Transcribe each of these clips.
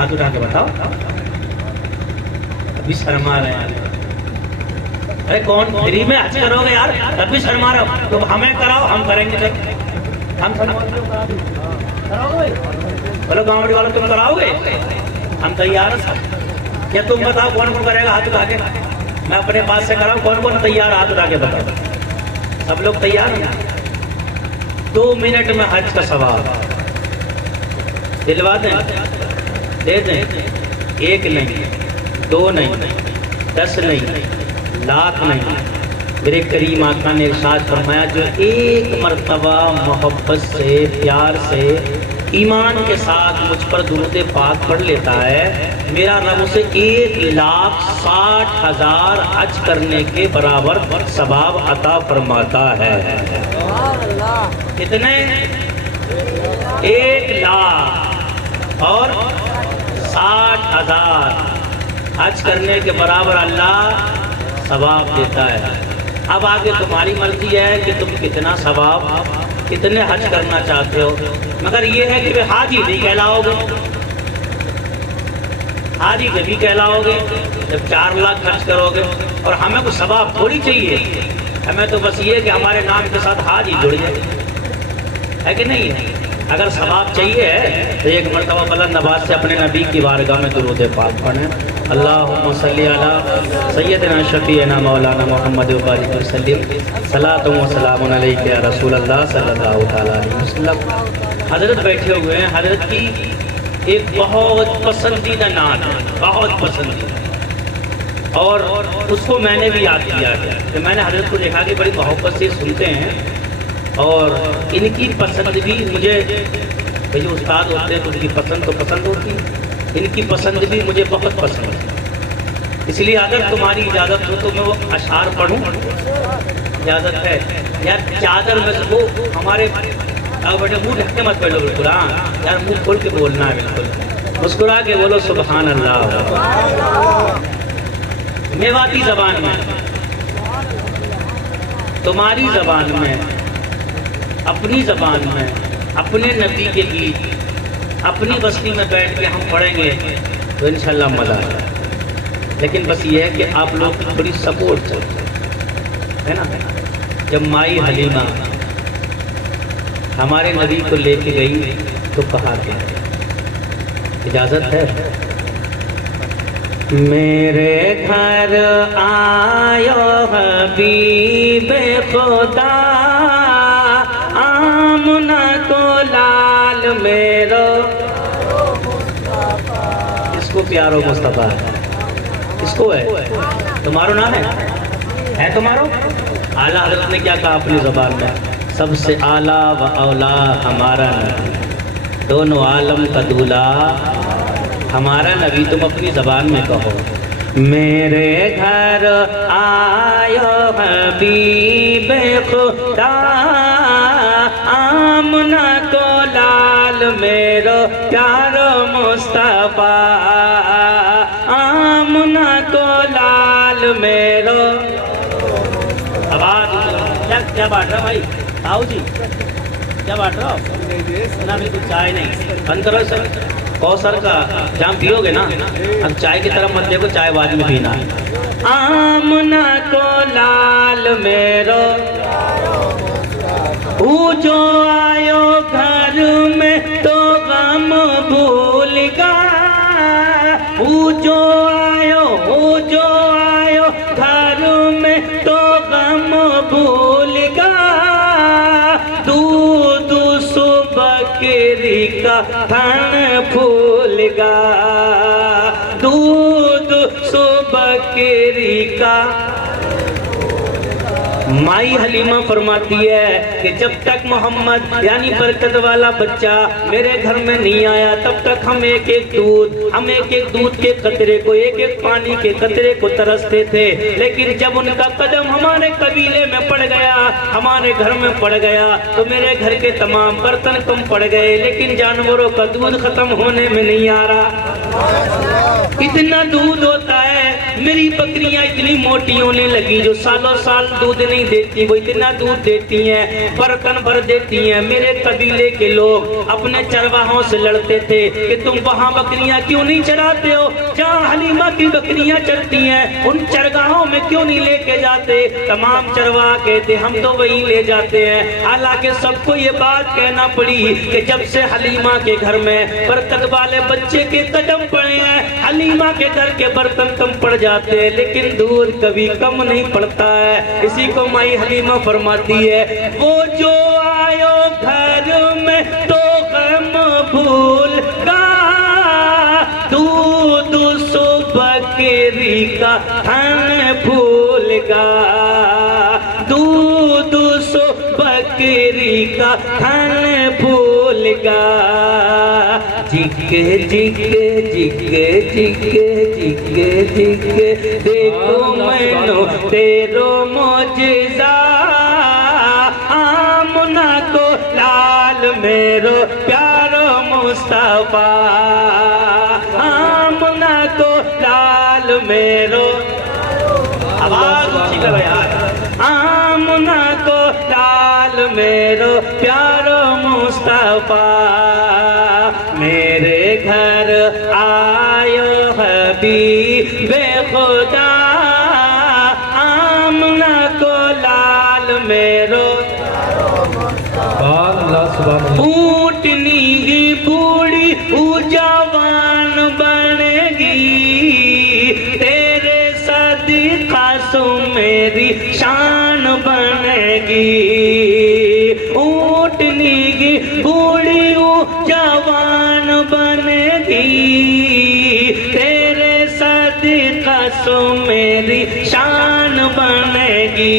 ہاتھ اٹھا کے بتاؤ، ابھی شرما رہے ہیں۔ ارے کون فری میں حج کرو گے یار، تب بھی شرما رہا ہو، تم ہمیں کراؤ ہم کریں گے۔ ہم کراؤ گے؟ بولو گاؤں والوں تم کراؤ گے؟ ہم تیار ہیں سب۔ یا تم بتاؤ کون کون کرے گا ہاتھ اٹھا کے، میں اپنے پاس سے کراؤں، کون کون تیار ہاتھ اٹھا کے بتاؤ۔ سب لوگ تیار ہیں؟ 2 منٹ میں حج کا ثواب دلوا دیں، دے دیں، 1 نہیں، 2 نہیں، 10 نہیں، لاکھ نہیں۔ میرے کریم آقا نے ارشاد فرمایا جو ایک مرتبہ محبت سے، پیار سے، ایمان کے ساتھ مجھ پر درود پاک پڑھ لیتا ہے، میرا رب اسے 1,60,000 حج کرنے کے برابر ثواب عطا فرماتا ہے۔ کتنے؟ 1,00,000 اور 60,000 حج کرنے کے برابر اللہ ثواب دیتا ہے۔ اب آگے تمہاری مرضی ہے کہ تم کتنا ثواب، کتنے حج کرنا چاہتے ہو، مگر یہ ہے کہ حاجی نہیں کہلاؤ گے، حاجی جبھی کہلاؤ گے جب 4 لاکھ خرچ کرو گے، اور ہمیں کو ثواب تھوڑی چاہیے، ہمیں تو بس یہ کہ ہمارے نام کے ساتھ حاجی جڑ جائے، ہے کہ نہیں ہے؟ اگر ثواب چاہیے تو ایک مرتبہ بلند آواز سے اپنے نبی کی بارگاہ میں درود پاک پڑھیں۔ اللہم صلی علی سیدنا شفیعنا مولانا محمد وبارک وسلم، صلاۃ و سلام علیک یا رسول اللہ صلی اللہ علیہ وسلم۔ حضرت بیٹھے ہوئے ہیں، حضرت کی ایک بہت پسندیدہ نعت ہے، بہت پسندیدہ، اور اس کو میں نے بھی یاد کیا کہ میں نے حضرت کو دیکھا کہ بڑی محبت سے سنتے ہیں، اور ان کی پسند بھی مجھے، جو استاد ہوتے ہیں تو ان کی پسند تو پسند ہوتی ہے، ان کی پسند بھی مجھے بہت پسند ہے۔ اس لیے اگر تمہاری اجازت ہو تو میں وہ اشعار پڑھوں، اجازت ہے؟ یار چادر میں سے وہ ہمارے بیٹے منہ ڈھک کے مت پڑھ لو، بالکل ہاں یار منہ کھول کے بولنا ہے، بالکل مسکرا کے بولو سبحان اللہ۔ میواتی زبان میں، تمہاری زبان میں، اپنی زبان میں، اپنے نبی کے گیت اپنی بستی میں بیٹھ کے ہم پڑھیں گے تو انشاءاللہ مزہ آئے گا، لیکن بس یہ ہے کہ آپ لوگ کی تھوڑی سپورٹ چاہیے، ہے نا؟ جب مائی حلیمہ ہمارے نبی کو لے کے گئی تو کہا کہ اجازت ہے؟ میرے گھر آیو حبیب خدا، آمنہ کو لال میرو، اس کو پیارو مصطفیٰ ہے، اس کو ہے، تمہارو نام ہے تمہارو؟ اعلیٰ حضرت نے کیا کہا اپنی زبان میں؟ سب سے اعلیٰ و اولا ہمارا نبی، دونوں عالم کا دولہ ہمارا نبی، تم اپنی زبان میں کہو۔ میرے گھر آیو حبیب خدا، آمنہ کو لال میرو پیارو مصطفیٰ، آمنہ کو لال میرو۔ آواز کیا بات رہا بھائی آؤ جی، کیا بات رہا ہو؟ نا بالکل چائے نہیں، بند کرو سر، کوثر کا جام پیو گے نا، اب چائے کی طرف مت دیکھو، چائے بعد میں پینا ہے۔ آمنہ کو لال میرو، جو آیو گھر میں تو غم بھول گا، جو آیو گھر میں تو غم بھول گا، دودھ صبح بکری کا تھن پھول گا، دودھ صبح بکری کا۔ مائی حلیمہ فرماتی ہے کہ جب تک محمد یعنی برکت والا بچہ میرے گھر میں نہیں آیا تب تک ہم ایک ایک دودھ کے قطرے کو، ایک ایک پانی کے قطرے کو ترستے تھے، لیکن جب ان کا قدم ہمارے قبیلے میں پڑ گیا، ہمارے گھر میں پڑ گیا تو میرے گھر کے تمام برتن کم پڑ گئے، لیکن جانوروں کا دودھ ختم ہونے میں نہیں آ رہا۔ اتنا دودھ ہوتا ہے، میری بکریاں اتنی موٹی ہونے لگی جو سالوں سال دودھ نہیں نہیں دیتی, وہ اتنا دودھ دیتی ہیں, برتن بھر دیتی ہیں. میرے قبیلے کے لوگ اپنے چرواہوں سے لڑتے تھے کہ تم وہاں بکریاں کیوں نہیں چراتے ہو, جہاں حلیمہ کی بکریاں چرتی ہیں ان چرگاہوں میں کیوں نہیں لے کے جاتے. تمام چرواہ کہتے ہم تو وہیں لے جاتے ہیں. حالانکہ سب کو یہ بات کہنا پڑی کہ جب سے حلیمہ کے گھر میں برتن والے بچے کے قدم پڑے ہیں, حلیمہ کے گھر کے برتن کم پڑ جاتے ہیں لیکن دودھ کبھی کم نہیں پڑتا ہے. اسی کو مائی حلیمہ فرماتی ہے, وہ جو آئو گھر میں تو غم بھول گا, دودھ سو بکری کا تھن بھول گا, دودھ سو بکری کا تھن بھول گا. جگے جگے جگے جگے جگے جگے دیکھو مینو تیرو معجزہ, آمنہ کو لال میرو پیارو مصطفیٰ, آمنہ کو لال میرو, آواز اچھی کرو یار, آمنہ کو لال میرو پیارو مصطفیٰ, میرے گھر آئو حبیب خدا, آمنہ کو لال میرو. اونٹنی کی بوڑھی جوان بنے گی, تیرے صدقہ سو میری شان بنے گی. اونٹنی کی بوڑھی جوان بنے گی, تیرے صدقہ سو میری شان بنے گی.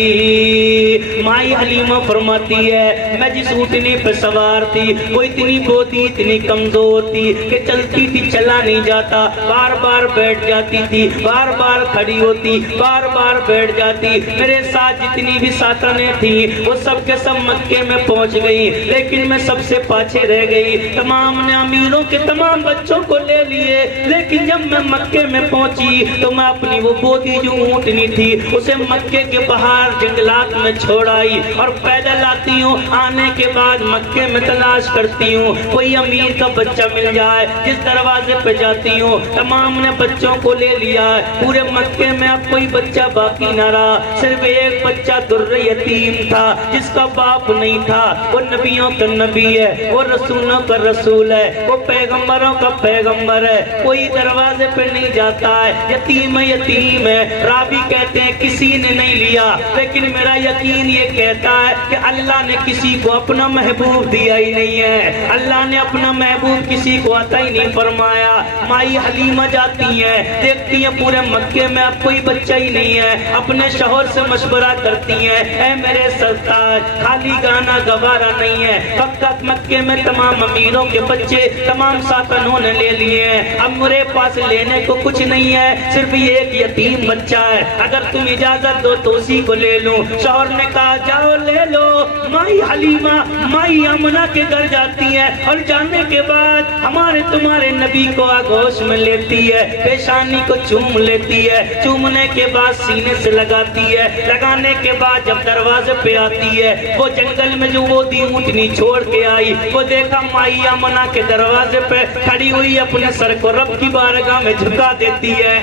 مائی حلیمہ فرماتی ہے میں جس اونٹنی پہ سوار تھی وہ اتنی بوتی اتنی کمزور تھی کہ چلتی تھی چلا نہیں جاتا, بار بار بیٹھ جاتی تھی, بار بار کھڑی ہوتی, بار بار بیٹھ جاتی. میرے ساتھ جتنی بھی ساتھیں تھیں وہ سب کے سب مکے میں پہنچ گئی لیکن میں سب سے پاچھے رہ گئی. تمام نے امیروں کے تمام بچوں کو لے لیے لیکن جب میں مکے میں پہنچی تو میں اپنی وہ بوتی جو اونٹنی تھی اسے مکے کے باہر جنگلات میں چھوڑ آئی اور پیدل آتی ہوں. آنے کے بعد مکے میں تلاش کرتی ہوں کوئی امیر کا بچہ مل جائے, جس دروازے پہ جاتی ہوں تمام نے بچوں کو لے لیا ہے. پورے مکے میں اب کوئی بچہ باقی نہ رہا, صرف ایک بچہ در یتیم تھا جس کا باپ نہیں تھا. وہ نبیوں کا نبی ہے, وہ رسولوں کا رسول ہے, وہ پیغمبروں کا پیغمبر ہے. کوئی دروازے پہ نہیں جاتا ہے, یتیم ہے یتیم ہے. رابی کہتے ہیں کسی نے نہیں لیا لیکن میرا یقین یہ کہتا ہے کہ اللہ نے کسی کو اپنا محبوب دیا ہی نہیں ہے, اللہ نے اپنا محبوب کسی کو عطا ہی نہیں فرمایا. مائی حلیمہ جاتی ہیں دیکھتی ہیں پورے مکے میں اب کوئی بچہ ہی نہیں ہے, اپنے شوہر سے مشورہ کرتی ہیں اے میرے سرتاج خالی گانا گوارا نہیں ہے, فقط مکے میں تمام امیروں کے بچے تمام ساتنوں نے لے لیے ہیں, اب میرے پاس لینے کو کچھ نہیں ہے, صرف یہ ایک یتیم بچہ ہے, اگر تم اجازت دو تو اسی کو لے لوں. شوہر نے کہا جاؤ لے لو. مائی حلیمہ مائی آمنہ کے گھر جاتی ہے اور جانے کے بعد ہمارے تمہارے نبی کو آگوش میں لیتی ہے, پیشانی کو چوم لیتی ہے, چومنے کے بعد سینے سے لگاتی ہے, لگانے کے بعد جب دروازے پہ آتی ہے وہ جنگل میں جو وہ دی اونٹنی چھوڑ کے آئی وہ دیکھا مائی آمنہ کے دروازے پہ کھڑی ہوئی اپنے سر کو رب کی بارگاہ میں جھکا دیتی ہے.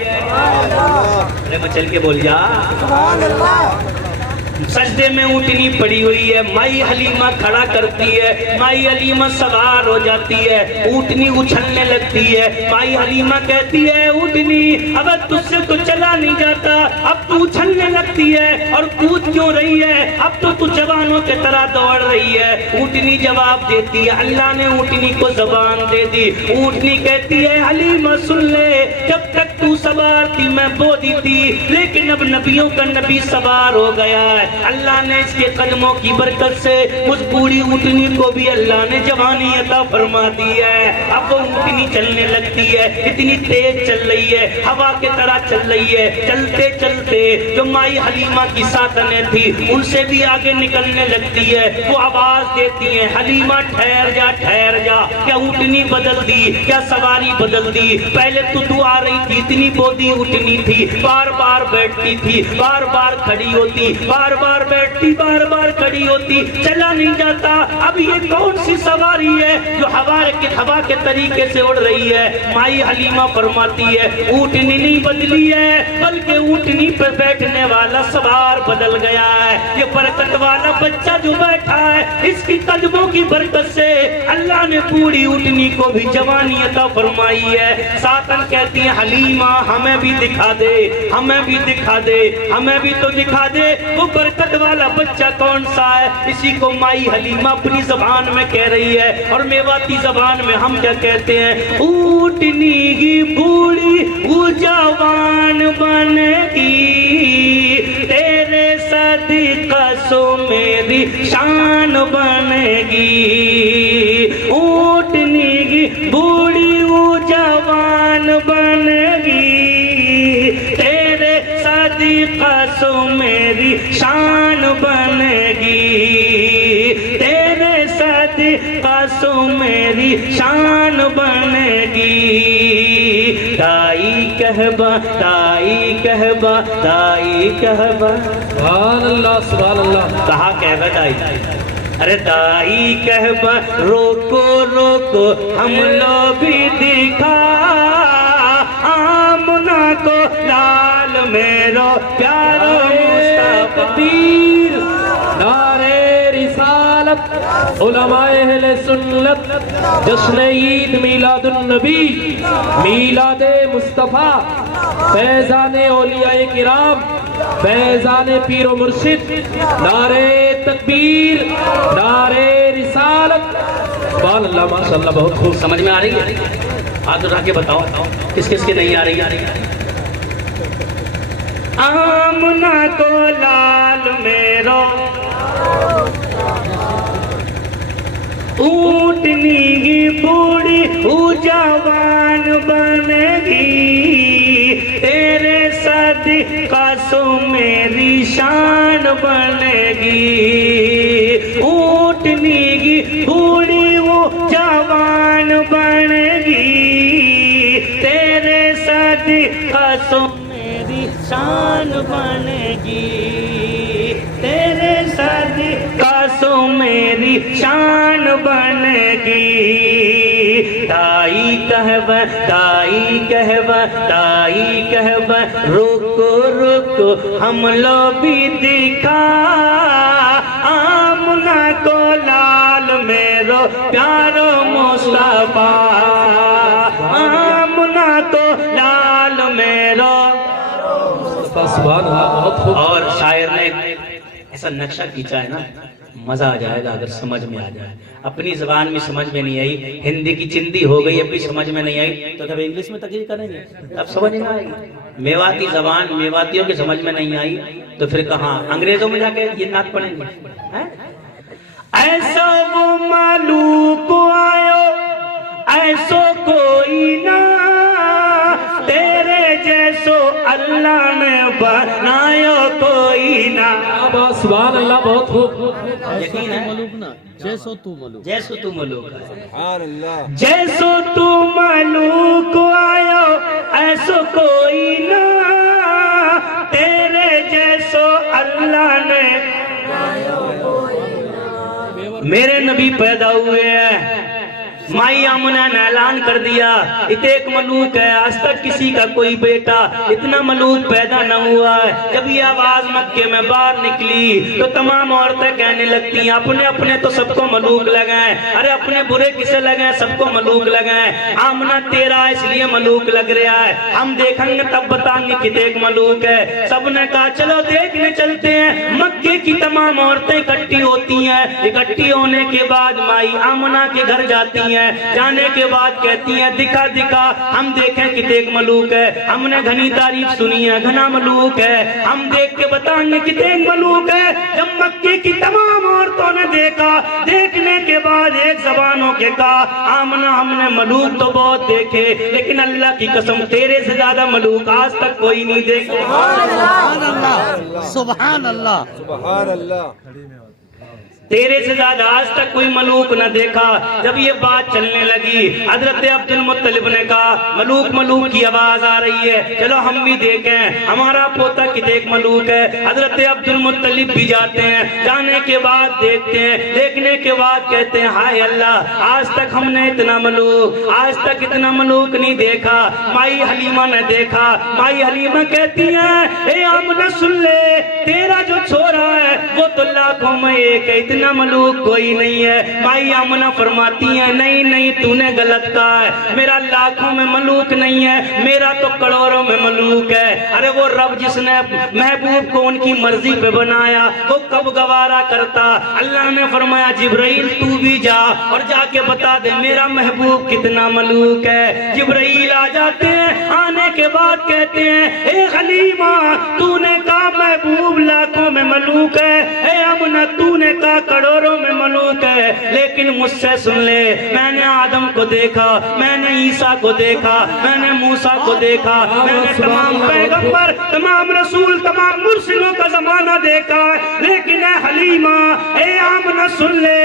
چل کے بول جا سجدے میں اونٹنی پڑی ہوئی ہے. مائی حلیمہ کھڑا کرتی ہے, مائی حلیمہ سوار ہو جاتی ہے, اونٹنی اچھلنے لگتی ہے. مائی حلیمہ کہتی ہے اونٹنی اب تجھ سے تو چلا نہیں جاتا, اب تو اچھلنے لگتی ہے اور کود کیوں رہی ہے, اب تو جوانوں کے طرح دوڑ رہی ہے. اونٹنی جواب دیتی ہے اللہ نے اونٹنی کو زبان دے دی. اونٹنی کہتی ہے حلیمہ سن لے, جب تک تو سوار تھی میں بودی تھی لیکن اب نبیوں کا نبی سوار ہو گیا ہے. اللہ نے اس کے قدموں کی برکت سے اس بوڑھی اونٹنی کو بھی اللہ نے جوانی عطا فرما دی ہے. اب وہ اونٹنی چلنے لگتی ہے, اتنی تیز چل رہی ہے, ہوا کے طرح چل رہی ہے. چلتے چلتے جو مائی حلیمہ کی ساتنیں تھی ان سے بھی آگے نکلنے لگتی ہے. وہ آواز دیتی ہیں حلیمہ ٹھہر جا ٹھہر جا, کیا اونٹنی بدل دی, کیا سواری بدل دی, پہلے تو آ رہی تھی اتنی پودی اٹھنی تھی، بار بار بیٹھتی تھی، بار بار کھڑی ہوتی، بار بار بیٹھتی، بار بار کھڑی ہوتی، چلا نہیں جاتا۔ اب یہ کون سی سواری ہے جو ہوا کے طریقے سے اڑ رہی ہے؟ مائی حلیمہ فرماتی ہے اونٹنی نہیں بدلی ہے، بلکہ اونٹنی پر بیٹھنے والا سوار بدل گیا ہے۔ یہ برکت والا بچہ جو بیٹھا ہے، اس کی قدموں کی برکت سے اللہ نے پوری اونٹنی کو بھی جوانی عطا فرمائی ہے۔ ساتن کہتی ہیں حلیمہ ہمیں بھی دکھا دے، ہمیں بھی دکھا دے، ہمیں بھی تو دکھا دے وہ برکت والا بچہ کون سا ہے۔ اسی کو مائی حلیمہ اپنی زبان میں کہہ رہی ہے، اور میواتی زبان میں ہم کیا کہتے ہیں؟ اونٹنی کی بوڑھی وہ جوان بنے گی، تیرے صدقہ سو میری شان بنے گی۔ اونٹنی کی بوڑھی وہ جوان بنے گی، تیرے صدقہ سو میری شان بنے گی، تیرے صدقہ سو میری شان بنے گی۔ دائی کہبا، دائی کہبا، دائی کہبا، سبحان اللہ سبحان اللہ۔ کہا کہبا دائی، ارے دائی کہبا روکو روکو ہم لوگ بھی دکھا، آمنہ کو لال میرو پیارو تکبیر، نعرے رسالت، علماء اہل سنت، جشن عید میلاد النبی، میلاد مصطفیٰ، فیضان اولیاء کرام، فیضان پیر و مرشد، نعرے تکبیر، نعرے رسالت۔ سبحان اللہ ماشاءاللہ، بہت خوب۔ سمجھ میں آ رہی ہے؟ ہاتھ اٹھا کے بتاؤ کس کس کے نہیں آ رہی ہے؟ آمنہ کو لال میرو اونٹنی کی بوڑھی وہ جوان بنے گی، تیرے صدقہ سو میری شان بنے گی۔ اونٹنی کی بوڑھی وہ جوان بنے گی، تیرے صدقہ سو میری شان بنے گی، تیرے صدقہ سو میری شان بنے گی۔ دائی کہبا، دائی کہبا، دائی کہبا روکو روکو ہم لوگ بھی دکھا، آمنہ کو لال میرو پیارو مصطفیٰ، آمنہ کو لال میرو۔ سبحان اللہ، بہت خوب۔ اور شاعر نے ایسا نقشہ کھینچا ہے نا، مزہ آ جائے گا اگر سمجھ میں آ جائے۔ اپنی زبان میں سمجھ میں نہیں آئی، ہندی کی چندی ہو گئی، اب بھی سمجھ میں نہیں آئی تو کبھی انگلش میں تقریر کریں گے، اب سمجھ نہ آئے گی۔ میواتی زبان میواتیوں کی سمجھ میں نہیں آئی تو پھر کہاں انگریزوں میں جا کے یہ نعت پڑھیں گے؟ ایسا وہ ملوک آئو ایسو کوئی نہ، تیرے جیسو اللہ نے بنایا کوئی نہ۔ سبحان اللہ، بہت خوب۔ یقین ہے جیسو تو ملوک، جیسو تو ملوک ہے، سبحان اللہ، جیسو تو ملوک آئو ایسو کوئی نہ، تیرے جیسو اللہ نے۔ میرے نبی پیدا ہوئے ہیں، مائی آمنہ نے اعلان کر دیا ایک ملوک ہے، آج تک کسی کا کوئی بیٹا اتنا ملوک پیدا نہ ہوا ہے۔ جب یہ آواز مکے میں باہر نکلی تو تمام عورتیں کہنے لگتی ہیں اپنے اپنے تو سب کو ملوک لگائیں، ارے اپنے برے کسے لگائیں، سب کو ملوک لگائیں۔ آمنہ تیرا اس لیے ملوک لگ رہا ہے، ہم دیکھیں گے تب بتائیں گے کتنے ایک ملوک ہے۔ سب نے کہا چلو دیکھنے چلتے ہیں۔ مکے کی تمام عورتیں اکٹھی ہوتی ہیں، اکٹھی ہونے کے بعد مائی آمنہ کے گھر جاتی ہیں، جانے کے بعد کہتی ہیں دکھا دکھا ہم دیکھیں کتنے ایک ملوک ہے، ہم نے گھنی تعریف سنی ہے گھنا ملوک ہے، ہم دیکھ کے بتائیں گے کتنے ایک ملوک ہے۔ جب مکے کی تمام عورتوں نے دیکھا، دیکھنے کے بعد ایک زبان ہو کے کہا آمنہ ہم نے ملوک تو بہت دیکھے لیکن اللہ کی قسم تیرے سے زیادہ ملوک آج تک کوئی نہیں دیکھے۔ سبحان اللہ، سبحان اللہ، سبحان اللہ۔ تیرے سے زیادہ آج تک کوئی ملوک نہ دیکھا۔ جب یہ بات چلنے لگی حضرت عبد المطلب نے کہا ملوک ملوک کی آواز آ رہی ہے، چلو ہم بھی دیکھیں، ہمارا پوتا کتے ایک ملوک ہے۔ حضرت عبد المطلب بھی جاتے ہیں، جانے کے بعد دیکھتے ہیں، دیکھنے کے بعد کہتے ہیں ہائے اللہ، آج تک ہم نے اتنا ملوک نہیں دیکھا۔ مائی حلیمہ نے دیکھا، مائی حلیمہ کہتی ہیں اے آمنہ سن لے، تیرا جو چھوڑا ہے وہ تو لاکھوں میں ایک ہے، اتنا ملوک کوئی نہیں ہے۔ مائی آمنہ فرماتی ہیں نہیں تو نے غلط کہا ہے، میرا لاکھوں میں ملوک نہیں ہے، میرا تو کروڑوں میں ملوک ہے۔ ارے وہ رب جس نے محبوب کو ان کی مرضی پہ بنایا وہ کب گوارا کرتا؟ اللہ نے فرمایا جبرائیل تو بھی جا اور جا کے بتا دے میرا محبوب کتنا ملوک ہے۔ جبرائیل آ جاتے ہیں، آنے کے بعد کہتے ہیں اے حلیمہ تو نے کہا محبوب لاکھوں میں ملوک ہے، اے آمنہ تو نے کہا کروڑوں میں ملوک ہے، لیکن مجھ سے سن لے، میں نے آدم کو دیکھا، میں نے عیسیٰ کو دیکھا، میں نے موسیٰ کو دیکھا، میں نے تمام پیغمبر، تمام رسول، تمام مرسلوں کا زمانہ دیکھا، لیکن اے حلیمہ اے آمنہ سن لے،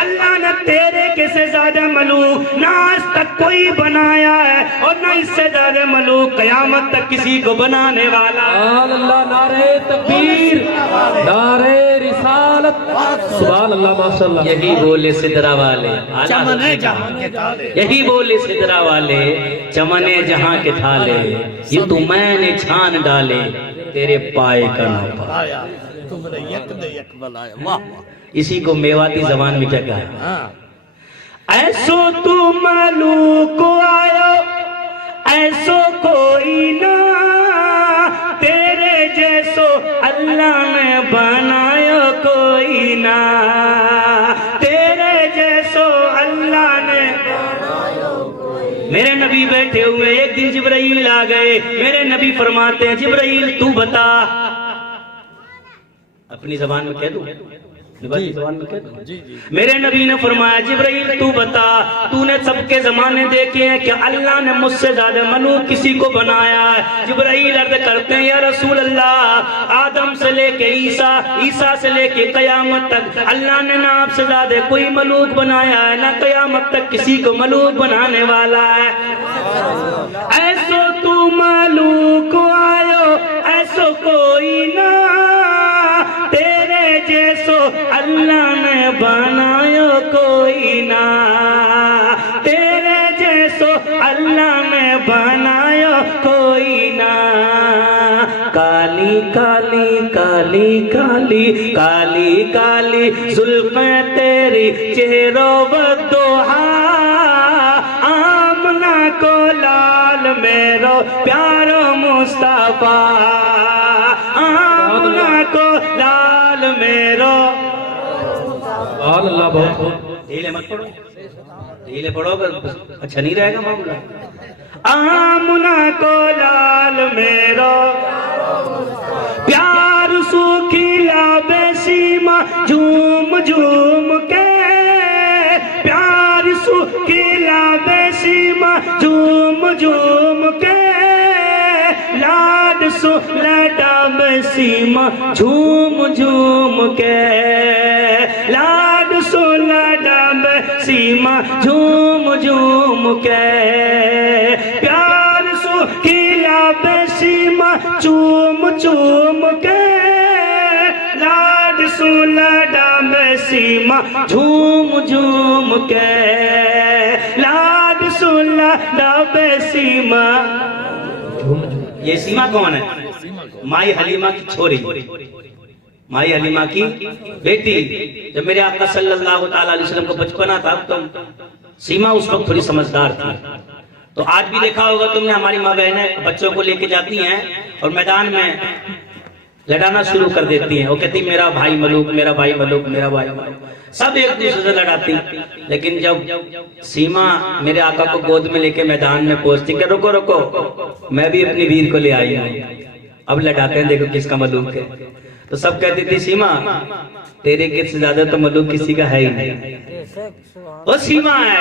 اللہ نے تیرے کے سے زیادہ ملوک نہ آج تک کوئی بنایا ہے اور نہ اس سے زیادہ ملوک قیامت تک کسی کو بنانے والا۔ سبحان اللہ، نعرہ تکبیر، نعرہ رسالت، سبحان اللہ، ماشاءاللہ۔ یہی بولے سدرہ والے، یہی بولے سدرہ والے، چمنے جہاں کے تھالے، یہ تو میں نے چھان ڈالے تیرے پائے کا نہ پایا۔ اسی کو میواتی زبان میں کیا کہا؟ ایسو تو ملوک آیا ایسو کوئی نہ، تیرے جیسو اللہ نے بنایا کوئی نہ، تیرے جیسو اللہ نے بنایا کوئی نہ۔ میرے نبی بیٹھے ہوئے، ایک دن جبرائیل آ گئے، میرے نبی فرماتے ہیں جبرائیل تو بتا، اپنی زبان میں کہہ دوں، میرے نبی نے فرمایا جبرائیل تو بتا، تو نے سب کے زمانے دیکھے ہیں کہ اللہ نے مجھ سے زیادہ ملوک کسی کو بنایا ہے؟ جبرائیل عرض کرتے ہیں یا رسول اللہ، آدم سے لے کے عیسیٰ، عیسیٰ سے لے کے قیامت تک اللہ نے نہ آپ سے زیادہ کوئی ملوک بنایا ہے، نہ قیامت تک کسی کو ملوک بنانے والا ہے۔ ایسو تو ملوک آئو ایسو کوئی نہ، تیرے جیسو اللہ نے بنایا کوئی نہ، تیرے جیسو اللہ نے بنایا کوئی نہ۔ کالی کالی کالی کالی کالی کالی زلفیں تیری چہروں بدوہا، آمنہ کو لال میرو پیارو مصطفیٰ، آمنہ کو لال میرو۔ سبحان اللہ، بہت ڈھیلے مت پڑھو، ڈھیلے پڑھو گا اچھا نہیں رہے گا معاملہ۔ آمنہ کو لال میرو پیار سوکھی لاب سیما جھوم جھوم کے، پیار سوکھی لاب سیما جھوم جھوم کے، لاڈ سو لڈاب سیما جھوم جھوم کے، لاڈ سو لڈاب سیما جھوم جھوم کے، پیار سو لاب سیما چوم چوم کے، لاڈ سو لڈاب سیما جھوم جھوم کے، لاڈ سو لڈاب سیما۔ یہ سیما کون ہے؟ مائی حلیمہ کی چھوری، مائی حلیمہ کی بیٹی۔ جب میرے آقا صلی اللہ تعالیٰ علیہ وسلم کو بچپنا تھا تو سیما اس وقت تھوڑی سمجھدار تھی، تو آج بھی دیکھا ہوگا تم نے ہماری ماں بہنیں بچوں کو لے کے جاتی ہیں اور میدان میں لڑانا شروع کر دیتی ہیں، وہ کہتی میرا بھائی ملوک، میرا بھائی ملوک، میرا بھائی ملوک، سب ایک دوسرے سے لڑاتی۔ لیکن جب سیما میرے آقا کو گود میں لے کے میدان میں پہنچتی کہ رکو رکو میں بھی اپنی ویر کو لے آئی ہوں، اب لڑاتے ہیں دیکھو کس کا ملوک ہے۔ تو سب کہتی تھی سیما تیرے کے سے زیادہ تو ملوک کسی کا ہے ہی نہیں۔ وہ سیما ہے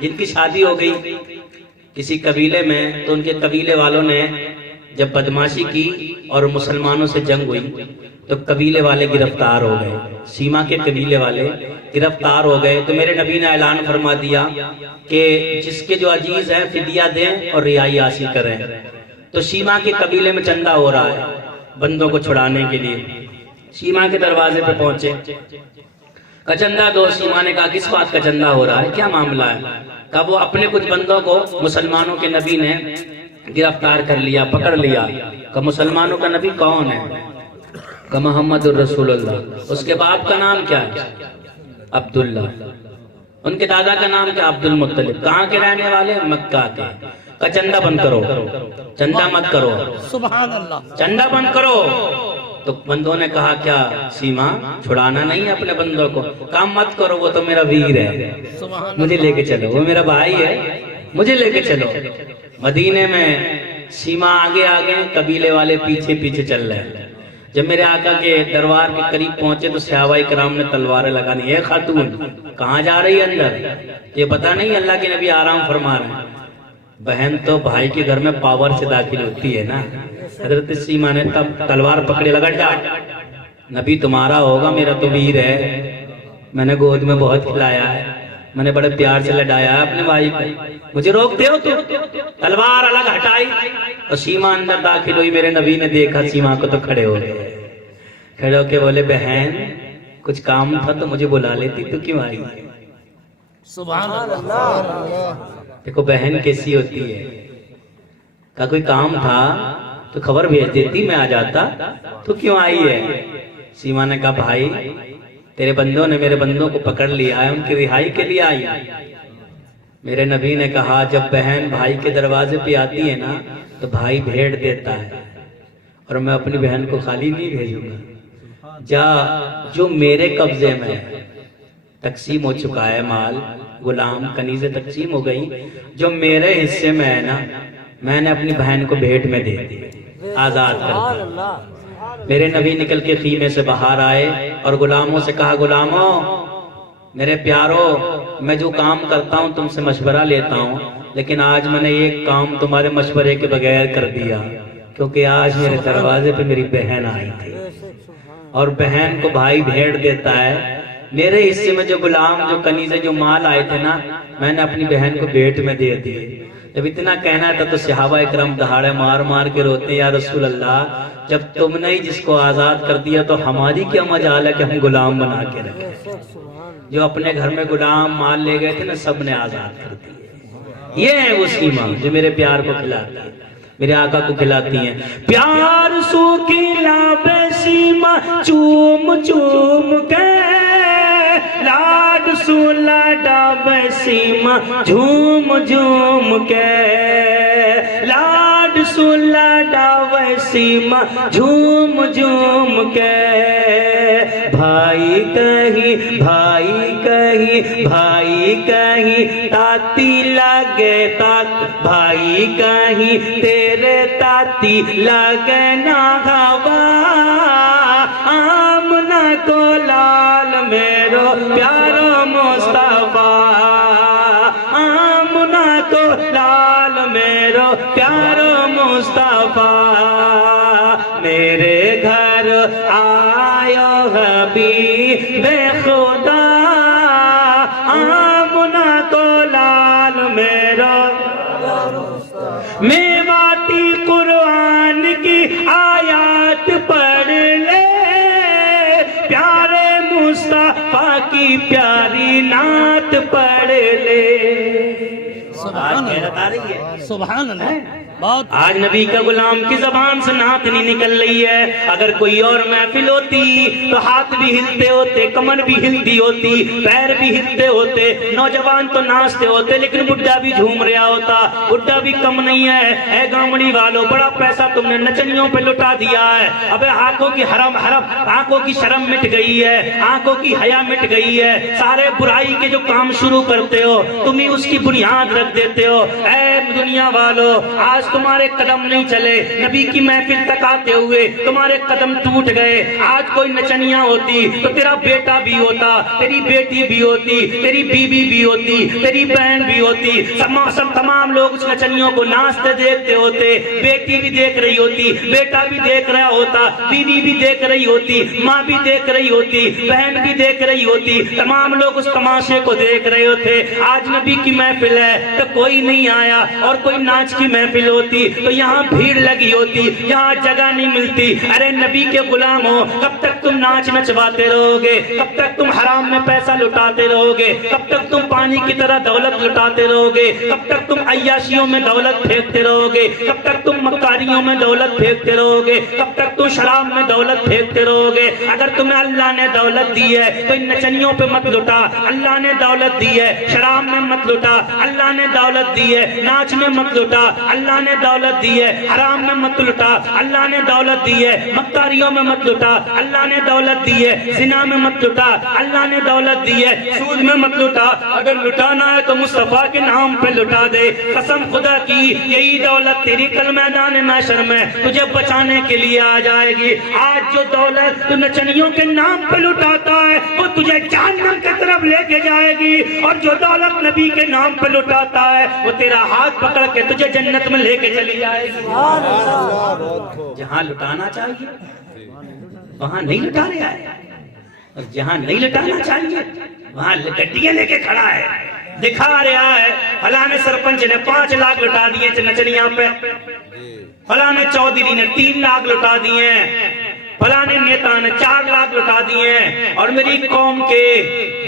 جن کی شادی ہو گئی کسی قبیلے میں، تو ان کے قبیلے والوں نے جب بدماشی کی اور مسلمانوں سے جنگ ہوئی تو قبیلے والے گرفتار ہو گئے، سیما کے قبیلے والے گرفتار ہو گئے، تو میرے نبی نے اعلان فرما دیا کہ جس کے جو عزیز ہیں فدیہ دیں اور رہائی حاصل کریں۔ تو سیما کے قبیلے میں چندہ ہو رہا ہے بندوں کو چھڑانے کے لیے۔ سیما کے دروازے پہ پہنچے، کا چندہ دو۔ سیما نے کہا کس بات کا چندہ ہو رہا ہے، کیا معاملہ ہے؟ کہا وہ اپنے کچھ بندوں کو مسلمانوں کے نبی نے گرفتار کر لیا، پکڑ لیا۔ کہ مسلمانوں کا نبی کون ہے؟ کہ محمد الرسول اللہ۔ اس کے باپ کا نام کیا ہے؟ عبداللہ۔ ان کے دادا کا نام کیا؟ عبد المطلب۔ کہاں کے رہنے والے؟ مکہ کے۔ کہ چندہ بند کرو، چندہ مت کرو، سبحان اللہ، چندہ بند کرو۔ تو بندوں نے کہا کیا سیما چھڑانا نہیں ہے اپنے بندوں کو؟ کام مت کرو، وہ تو میرا ویر ہے، مجھے لے کے چلو، وہ میرا بھائی ہے، مجھے لے کے چلو۔ مدینے میں سیما آگے آگے، قبیلے والے پیچھے پیچھے چل رہے ہیں۔ جب میرے آقا کے دربار کے قریب پہنچے تو صحابہ کرام نے تلواریں لگانی۔ اے خاتون کہاں جا رہی ہے اندر؟ یہ پتہ نہیں اللہ کے نبی آرام فرما رہے ہیں۔ بہن تو بھائی کے گھر میں پاور سے داخل ہوتی ہے نا۔ حضرت سیما نے تب تلوار پکڑے، لگا ڈاٹ، نبی تمہارا ہوگا، میرا تو ویر ہے، میں نے گود میں بہت کھلایا ہے، میں نے بڑے پیار سے لڑایا ہے اپنے بھائی کو، مجھے روکتے ہو تو؟ تلوار الگ ہٹائی اور سیما اندر داخل ہوئی۔ میرے نبی نے دیکھا سیما کو تو کھڑے ہو گئے، کھڑے ہو کے بولے بہن کچھ کام تھا تو مجھے بلا لیتی، تو کیوں آئی؟ سبحان اللہ۔ دیکھو بہن کیسی ہوتی ہے۔ کہا کوئی کام تھا تو خبر بھیج دیتی، میں آ جاتا، تو کیوں آئی ہے؟ سیما نے کہا بھائی تیرے بندوں نے میرے بندوں کو پکڑ لیا ہے، ان کی رہائی کے لیے آئی۔ میرے نبی نے کہا جب بہن بھائی کے دروازے پہ آتی ہے نا تو بھائی بھیڑ دیتا ہے، اور میں اپنی بہن کو خالی نہیں بھیجوں گا۔ جا، جو میرے قبضے میں تقسیم ہو چکا ہے مال، غلام کنیزیں تقسیم ہو گئی، جو میرے حصے میں ہے نا میں نے اپنی بہن کو بھیٹ میں دے دی، آزاد کر دیا۔ میرے نبی نکل کے خیمے سے باہر آئے اور غلاموں سے کہا غلاموں میرے پیارو، میں جو کام کرتا ہوں تم سے مشورہ لیتا ہوں، لیکن آج میں نے ایک کام تمہارے مشورے کے بغیر کر دیا، کیونکہ آج میرے دروازے پہ میری بہن آئی تھی، اور بہن کو بھائی بھیڑ دیتا ہے۔ میرے حصے میں جو غلام، جو کنیزیں، جو مال آئے تھے نا میں نے اپنی بہن کو بھیٹ میں دے دیے۔ جب اتنا کہنا تھا تو صحابہ اکرام دہاڑے مار مار کے روتے، یا رسول اللہ جب تم نے جس کو آزاد کر دیا تو ہماری کیا مجال ہے کہ ہم غلام بنا کے رکھیں؟ جو اپنے گھر میں غلام مال لے گئے تھے نا سب نے آزاد کر دیے۔ یہ ہے وہ سیما جو میرے پیار کو کھلاتی ہے، میرے آقا کو کھلاتی ہیں۔ پیار سو کھلاوے سیما چوم چوم کے، لاڈ سو لاڈاوے سیما جھوم جھوم کے، لاڈ سو لاڈاوے سیما جھوم جھوم کے۔ بھائی کہیں بھائی کہیں بھائی کہیں تاتی لگے تات، بھائی کہیں تیرے تاتی لگے نہ ہوا، آمنہ کو لال میرو پیارو مصطفیٰ، آمنہ کو لال میرو پیارو مصطفیٰ، میرے گھر آئو حبیب خدا، آمنہ کو لال میرا، میواتی قرآن کی آیات پڑھ لے، پیارے مصطفیٰ کی پیاری نعت پڑھ لے۔ سبحان اللہ۔ بہت آج نبی کا غلام کی زبان سے نعت نہیں نکل رہی ہے۔ اگر کوئی اور محفل ہوتی تو ہاتھ بھی ہلتے ہوتے، کمر بھی ہلتی ہوتی، پیر بھی ہلتے ہوتے، نوجوان تو ناچتے ہوتے، لیکن بڈھا بھی جھوم رہا ہوتا۔ بڈھا بھی کم نہیں ہے۔ اے گامڑی والو، بڑا پیسہ تم نے نچنیوں پہ لٹا دیا ہے۔ ابے آنکھوں کی آنکھوں کی شرم مٹ گئی ہے، آنکھوں کی حیا مٹ گئی ہے۔ سارے برائی کے جو کام شروع کرتے ہو تم ہی اس کی بنیاد رکھ دیتے ہو۔ اے دنیا والوں آج تمہارے قدم نہیں چلے، نبی کی محفل تک آتے ہوئے تمہارے قدم ٹوٹ گئے۔ آج کوئی نچنیاں ہوتی تو تیرا بیٹا بھی ہوتا، تیری بیٹی بھی ہوتی، تیری بیوی بھی ہوتی، تیری بہن بھی ہوتی، تمام لوگ اس نچنیوں کو ناچتے دیکھتے ہوتے، بیٹی بھی دیکھ رہی ہوتی، بیٹا بھی دیکھ رہا ہوتا، بیوی بھی دیکھ رہی ہوتی، ماں بھی دیکھ رہی ہوتی، بہن بھی دیکھ رہی ہوتی، تمام لوگ اس تماشے کو دیکھ رہے ہوتے۔ آج نبی کی محفل ہے تو کوئی نہیں آیا، اور کوئی ناچ کی محفل ہوتی تو یہاں بھیڑ لگی ہوتی، یہاں جگہ نہیں ملتی۔ ارے نبی کے غلام ہو، کب تک تم ناچ نچواتے رہو گے؟ کب تک تم حرام میں پیسہ لٹاتے رہو گے؟ کب تک تم پانی کی طرح دولت لٹاتے رہو گے؟ کب تک تم عیاشیوں میں دولت پھینکتے رہو گے؟ کب تک تم مکاریوں میں دولت پھینکتے رہو گے؟ کب تک تم شراب میں دولت پھینکتے رہو گے؟ اگر تمہیں اللہ نے دولت دی ہے تو ان نچنیوں پہ مت لٹا، اللہ نے دولت دی ہے شراب میں مت لٹا، اللہ نے دولت دی ہے ناچ میں مت لٹا، اللہ نے دولت دی ہے حرام میں مت لٹا، اللہ نے دولت دی ہے مکاریوں میں مت لٹا، اللہ نے دولت دی ہے زنا میں مت لٹا، اللہ نے دولت دی ہے سود میں مت لٹا۔ اگر لٹانا ہے تو مصطفیٰ کے نام پہ لٹا دے، قسم خدا کی یہی دولت تیری کل میدان محشر میں تجھے بچانے کے لیے آ جائے گی۔ آج جو دولت تو نچنیوں کے نام پہ لٹاتا ہے وہ تجھے جہنم کی طرف لے کے جائے گی، اور جو دولت نبی کے نام پہ لٹاتا ہے وہ تیرا ہاتھ پکڑ کے تجھے جنت میں لے کے چلی جائے گی۔ جہاں لٹانا چاہیے وہاں نہیں لٹا رہا ہے، اور جہاں نہیں لٹانا چاہیے وہاں گڈیاں لے کے کھڑا ہے، دکھا رہا ہے فلاں سرپنچ نے 5 لاکھ لٹا دیے نچنیاں پہ، فلاں چودھری نے 3 لاکھ لٹا دیے، فلاں نیتا نے 4 لاکھ لٹا دیے ہیں، اور میری قوم کے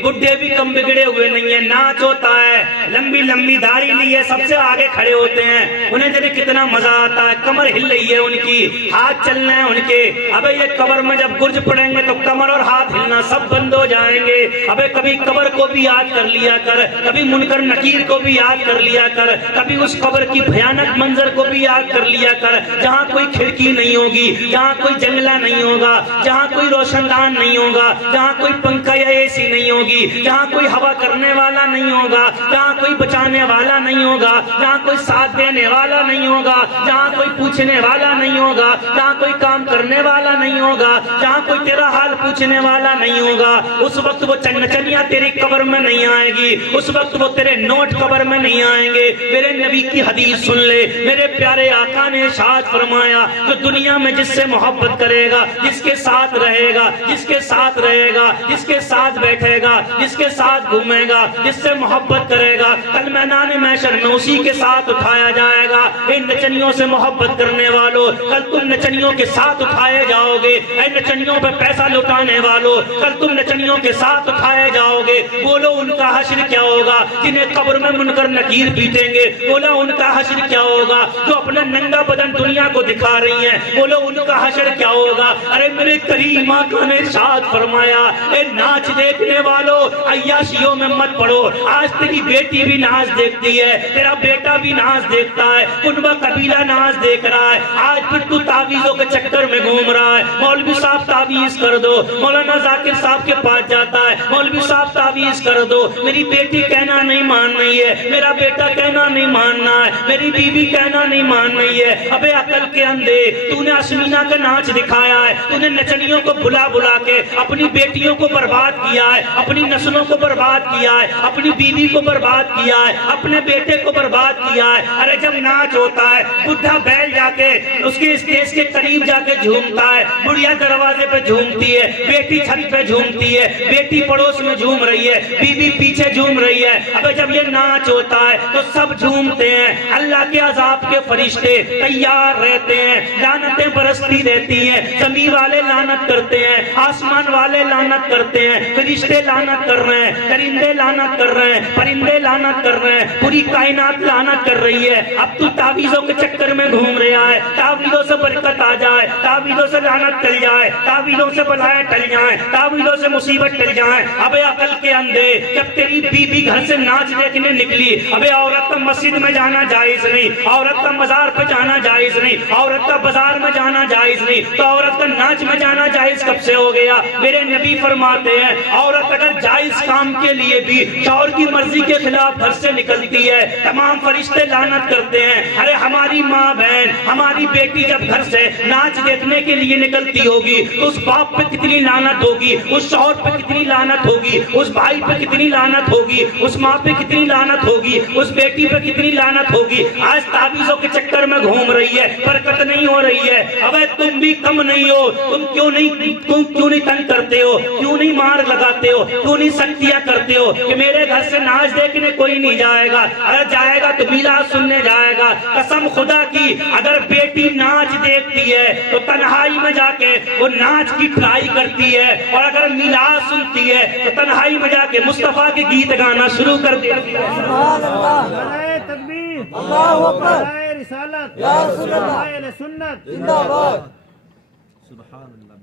بڈھے بھی کم بگڑے ہوئے نہیں ہیں، ناچ ہوتا ہے، لمبی لمبی داڑھی لیے سب سے آگے کھڑے ہوتے ہیں، انہیں جب کتنا مزہ آتا ہے، کمر ہل رہی ہے ان کی، ہاتھ چلنے ہیں ان کے۔ ابے یہ قبر میں جب گرج پڑیں گے تو کمر اور ہاتھ ہلنا سب بند ہو جائیں گے۔ ابے کبھی قبر کو بھی یاد کر لیا کر، کبھی منکر نکیر کو بھی یاد کر لیا کر، کبھی اس قبر کی بھیانک منظر کو بھی یاد کر لیا کر، جہاں کوئی کھڑکی نہیں ہوگی، جہاں کوئی جنگلہ نہیں ہوگا، جہاں کوئی روشن دان نہیں ہوگا، جہاں کوئی پنکھا یا اے سی نہیں ہوگی، جہاں کوئی ہوا کرنے والا نہیں ہوگا، جہاں کوئی بچانے والا نہیں ہوگا، جہاں کوئی ساتھ دینے والا نہیں ہوگا، جہاں کوئی پوچھنے والا نہیں ہوگا، جہاں کوئی کام کرنے والا نہیں ہوگا، جہاں کوئی تیرا حال پوچھنے والا نہیں ہوگا، اس وقت وہ نچنیاں تیری قبر میں نہیں آئے گی، اس وقت وہ تیرے نوٹ قبر میں نہیں آئیں گے۔ میرے نبی کی حدیث سن لے، میرے پیارے آقا نے ارشاد فرمایا جو دنیا میں جس سے محبت کرے گا، جس کے ساتھ رہے گا، جس کے ساتھ رہے گا، جس کے ساتھ بیٹھے گا، جس کے ساتھ گھومے گا، جس سے محبت کرے گا، کل میدان محشر میں اسی کے ساتھ اٹھایا جائے گا۔ ان نچنیوں سے محبت کرنے والوں کل تم نچنیوں کے ساتھ اٹھائے جاؤ گے، اے نچنیوں پہ پیسہ لٹانے والوں کل تم نچنیوں کے ساتھ اٹھائے جاؤ گے۔ بولو ان کا حشر کیا ہوگا جنہیں قبر میں منکر نکیر پیٹیں گے، بولو ان کا حشر کیا ہوگا جو اپنا ننگا بدن دنیا کو دکھا رہی ہیں، بولو ان کا حشر کیا ہوگا۔ ارے میرے کریم آقا نے ارشاد فرمایا اے ناچ دیکھنے والوں عیاشیوں میں مت پڑو۔ آج تیری بیٹی بھی ناچ دیکھتی ہے، تیرا بیٹا بھی ناچ دیکھتا ہے، کنبہ قبیلہ ناچ دیکھ رہا ہے، آج پھر تو تعویذوں کے چکر میں گھوم رہا ہے۔ مولوی صاحب تعویذ کر دو، مولانا ذاکر صاحب کے پاس جاتا ہے، مولوی صاحب تعویذ کر دو، میری بیٹی کہنا نہیں مان رہی ہے، میرا بیٹا کہنا نہیں ماننا ہے، میری بیوی کہنا نہیں مان رہی ہے۔ ابے عقل کے اندھے تو نے اشمینہ کا ناچ دکھایا ہے، تو نے نچنیوں کو بلا بلا کے اپنی بیٹیوں کو برباد کیا ہے، اپنی نسلوں کو برباد کیا ہے، اپنی بیوی کو برباد کیا ہے، اپنے بیٹے کو برباد کیا ہے۔ ارے جب ناچ ہوتا ہے بڈھا بیل جا کے اس کے اسٹیج کے قریب جا کے جھومتا ہے، بڑھیا دروازے پہ جھومتی ہے، بیٹی چھت پہ جھومتی ہے، بیٹی پڑوس میں جھوم رہی ہے، بیوی پیچھے جھوم رہی ہے۔ ابے جب یہ ناچ ہوتا ہے تو سب جھومتے ہیں، اللہ کے عذاب کے فرشتے تیار رہتے ہیں، لعنتیں برستی رہتی ہیں، زمین والے لعنت کرتے ہیں، آسمان والے لعنت کرتے ہیں، فرشتے لعنت کر رہے ہیں، درندے لعنت کر رہے ہیں، پرندے لعنت کر رہے ہیں، پوری کائنات لعنت کر رہی ہے۔ اب تو تعویذوں کے چکر میں گھوم رہا ہے، تعویذوں سے برکت آ جائے، تعویذوں سے لعنت ٹل جائے، تعویذوں سے بلائیں ٹل جائیں، تعویذوں سے مصیبت ٹل جائیں۔ ابے عقل کے اندھے جب تیری بیوی گھر سے ناچ دیکھنے نکلی، ابے عورت کا مسجد میں جانا جائز نہیں، عورت کا مزار پہ جانا جائز نہیں، عورت کا بازار میں جانا جائز نہیں، تو عورت کا ناچ میں جانا جائز کب سے ہو گیا؟ میرے نبی فرماتے ہیں عورت اگر جائز کام کے لیے بھی شوہر کی مرضی کے خلاف گھر سے نکلتی ہے تمام فرشتے لعنت کرتے ہیں. ارے ہماری ماں بہن ہماری بیٹی جب گھر سے ناچ دیکھنے کے لیے نکلتی ہوگی تو اس باپ پہ کتنی لعنت ہوگی, اس شوہر پہ کتنی لعنت ہوگی, اس بھائی پہ کتنی لعنت ہوگی, اس ماں پہ کتنی لعنت ہوگی, اس بیٹی پہ کتنی لعنت ہوگی. آج تعویذوں کے چکر میں گھوم رہی ہے, برکت نہیں ہو رہی ہے. ابے تم بھی کم نہیں ہو, تم کیوں نہیں تنگ کرتے ہو, کیوں نہیں مار لگاتے ہو, کیوں نہیں سختیاں کرتے ہو کہ میرے گھر سے ناچ دیکھنے کوئی نہیں جائے گا, اگر جائے گا تو میلاد سننے جائے گا. قسم خدا کی اگر بیٹی ناچ دیکھتی ہے تو تنہائی میں جا کے وہ ناچ کی ٹرائی کرتی ہے, اور اگر میلاد سنتی ہے تو تنہائی میں جا کے مصطفیٰ کے گیت گانا شروع کر دیتی ہے. سبحان اللہ, تکبیر, اللہ اکبر, رسالت, یا رسول اللہ, سنت, زندہ باد.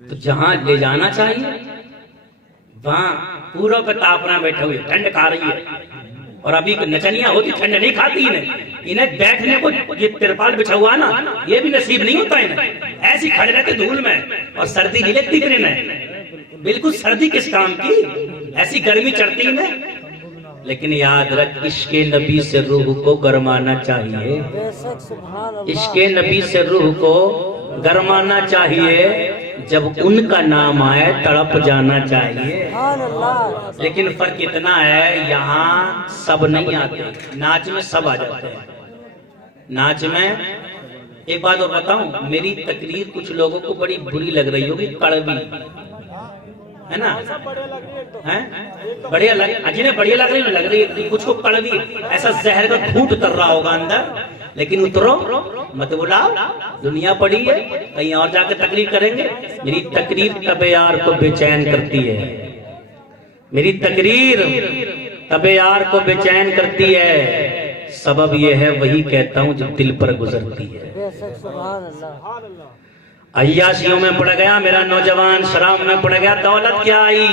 تو جہاں لے جانا چاہیے وہاں پورا پہ تاپنا بیٹھے ہوئے ٹھنڈ کھا رہی ہے, اور ابھی نچنیاں ہوتی ٹھنڈ نہیں کھاتی انہیں بیٹھنے کو یہ ترپال بچھا ہوا نا یہ بھی نصیب نہیں ہوتا انہیں, ایسی کھڑے رہتے دھول میں, اور سردی نہیں لگتی پھر انہیں, بالکل سردی کس کام کی, ایسی گرمی چڑھتی انہیں. لیکن یاد رکھ عشق نبی سے روح کو گرمانا چاہیے, عشق نبی سے روح کو گرمانا چاہیے, جب ان کا نام آئے تڑپ جانا چاہیے. لیکن فرق اتنا ہے یہاں سب نہیں آتے, ناچ میں سب آ جاتے ہیں. ناچ میں ایک بات اور بتاؤں, میری تقریر کچھ لوگوں کو بڑی بری لگ رہی ہوگی, کڑوی ہے نا, بڑھیا جنہیں بڑھیا لگ رہی ہے, کچھ کو کڑوی ایسا زہر کا گھونٹ اتر رہا ہوگا اندر. لیکن اترو مت بلاؤ, دنیا پڑی ہے, کہیں اور جا کے تقریر کریں گے. میری تقریر طب یار کو بے چین کرتی ہے, میری تقریر طب یار کو بے چین کرتی ہے, سبب یہ ہے وہی کہتا ہوں جو دل پر گزرتی ہے. عیاشیوں میں پڑ گیا میرا نوجوان, شراب میں پڑ گیا, دولت کیا آئی,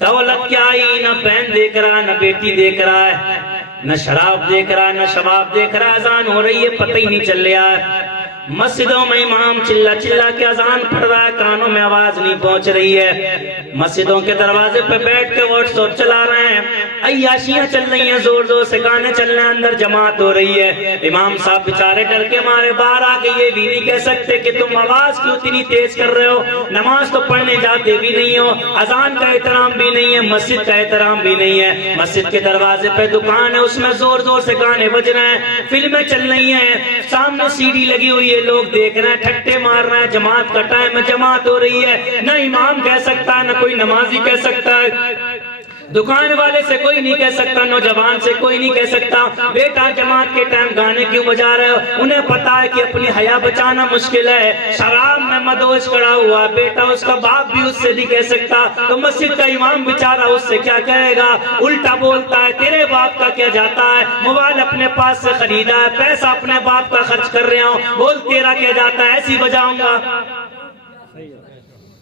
دولت کیا آئی, نہ بہن دیکھ رہا, نہ بیٹی دیکھ رہا ہے, نہ شراب دیکھ رہا, نہ شباب دیکھ رہا. اذان ہو رہی ہے پتہ ہی نہیں چل رہا ہے, مسجدوں میں امام چلا چلا کے اذان پڑھ رہا ہے, کانوں میں آواز نہیں پہنچ رہی ہے. مسجدوں کے دروازے پہ بیٹھ کے واٹس ایپ چلا رہے ہیں, عیاشیاں چل رہی ہیں, زور زور سے گانے چل رہے ہیں, اندر جماعت ہو رہی ہے. امام صاحب بیچارے ڈر کے مارے باہر آ کے یہ بھی نہیں کہہ سکتے کہ تم آواز کیوں اتنی تیز کر رہے ہو, نماز تو پڑھنے جاتے بھی نہیں ہو, اذان کا احترام بھی نہیں ہے, مسجد کا احترام بھی نہیں ہے. مسجد کے دروازے پہ دکان ہے, اس میں زور زور سے گانے بج رہے ہیں, فلمیں چل رہی ہیں, سامنے سی ڈی لگی ہوئی ہے, لوگ دیکھ رہے ہیں, ٹھٹے مار رہے ہیں, جماعت کا ٹائم ہے, جماعت ہو رہی ہے. نہ امام کہہ سکتا ہے, نہ کوئی نمازی کہہ سکتا ہے, دکان والے سے کوئی نہیں کہہ سکتا, نوجوان سے کوئی نہیں کہہ سکتا بیٹا جماعت کے ٹائم گانے کیوں بجا رہے ہو. انہیں پتا ہے کہ اپنی حیا بچانا مشکل ہے, شراب میں مدوش کھڑا ہوا بیٹا, اس کا باپ بھی اس سے نہیں کہہ سکتا, تو مسجد کا امام بیچارہ اس سے کیا کہے گا, الٹا بولتا ہے تیرے باپ کا کیا جاتا ہے, موبائل اپنے پاس سے خریدا ہے, پیسہ اپنے باپ کا خرچ کر رہا ہوں, بول تیرا کیا جاتا ہے, ایسی بجاؤں گا,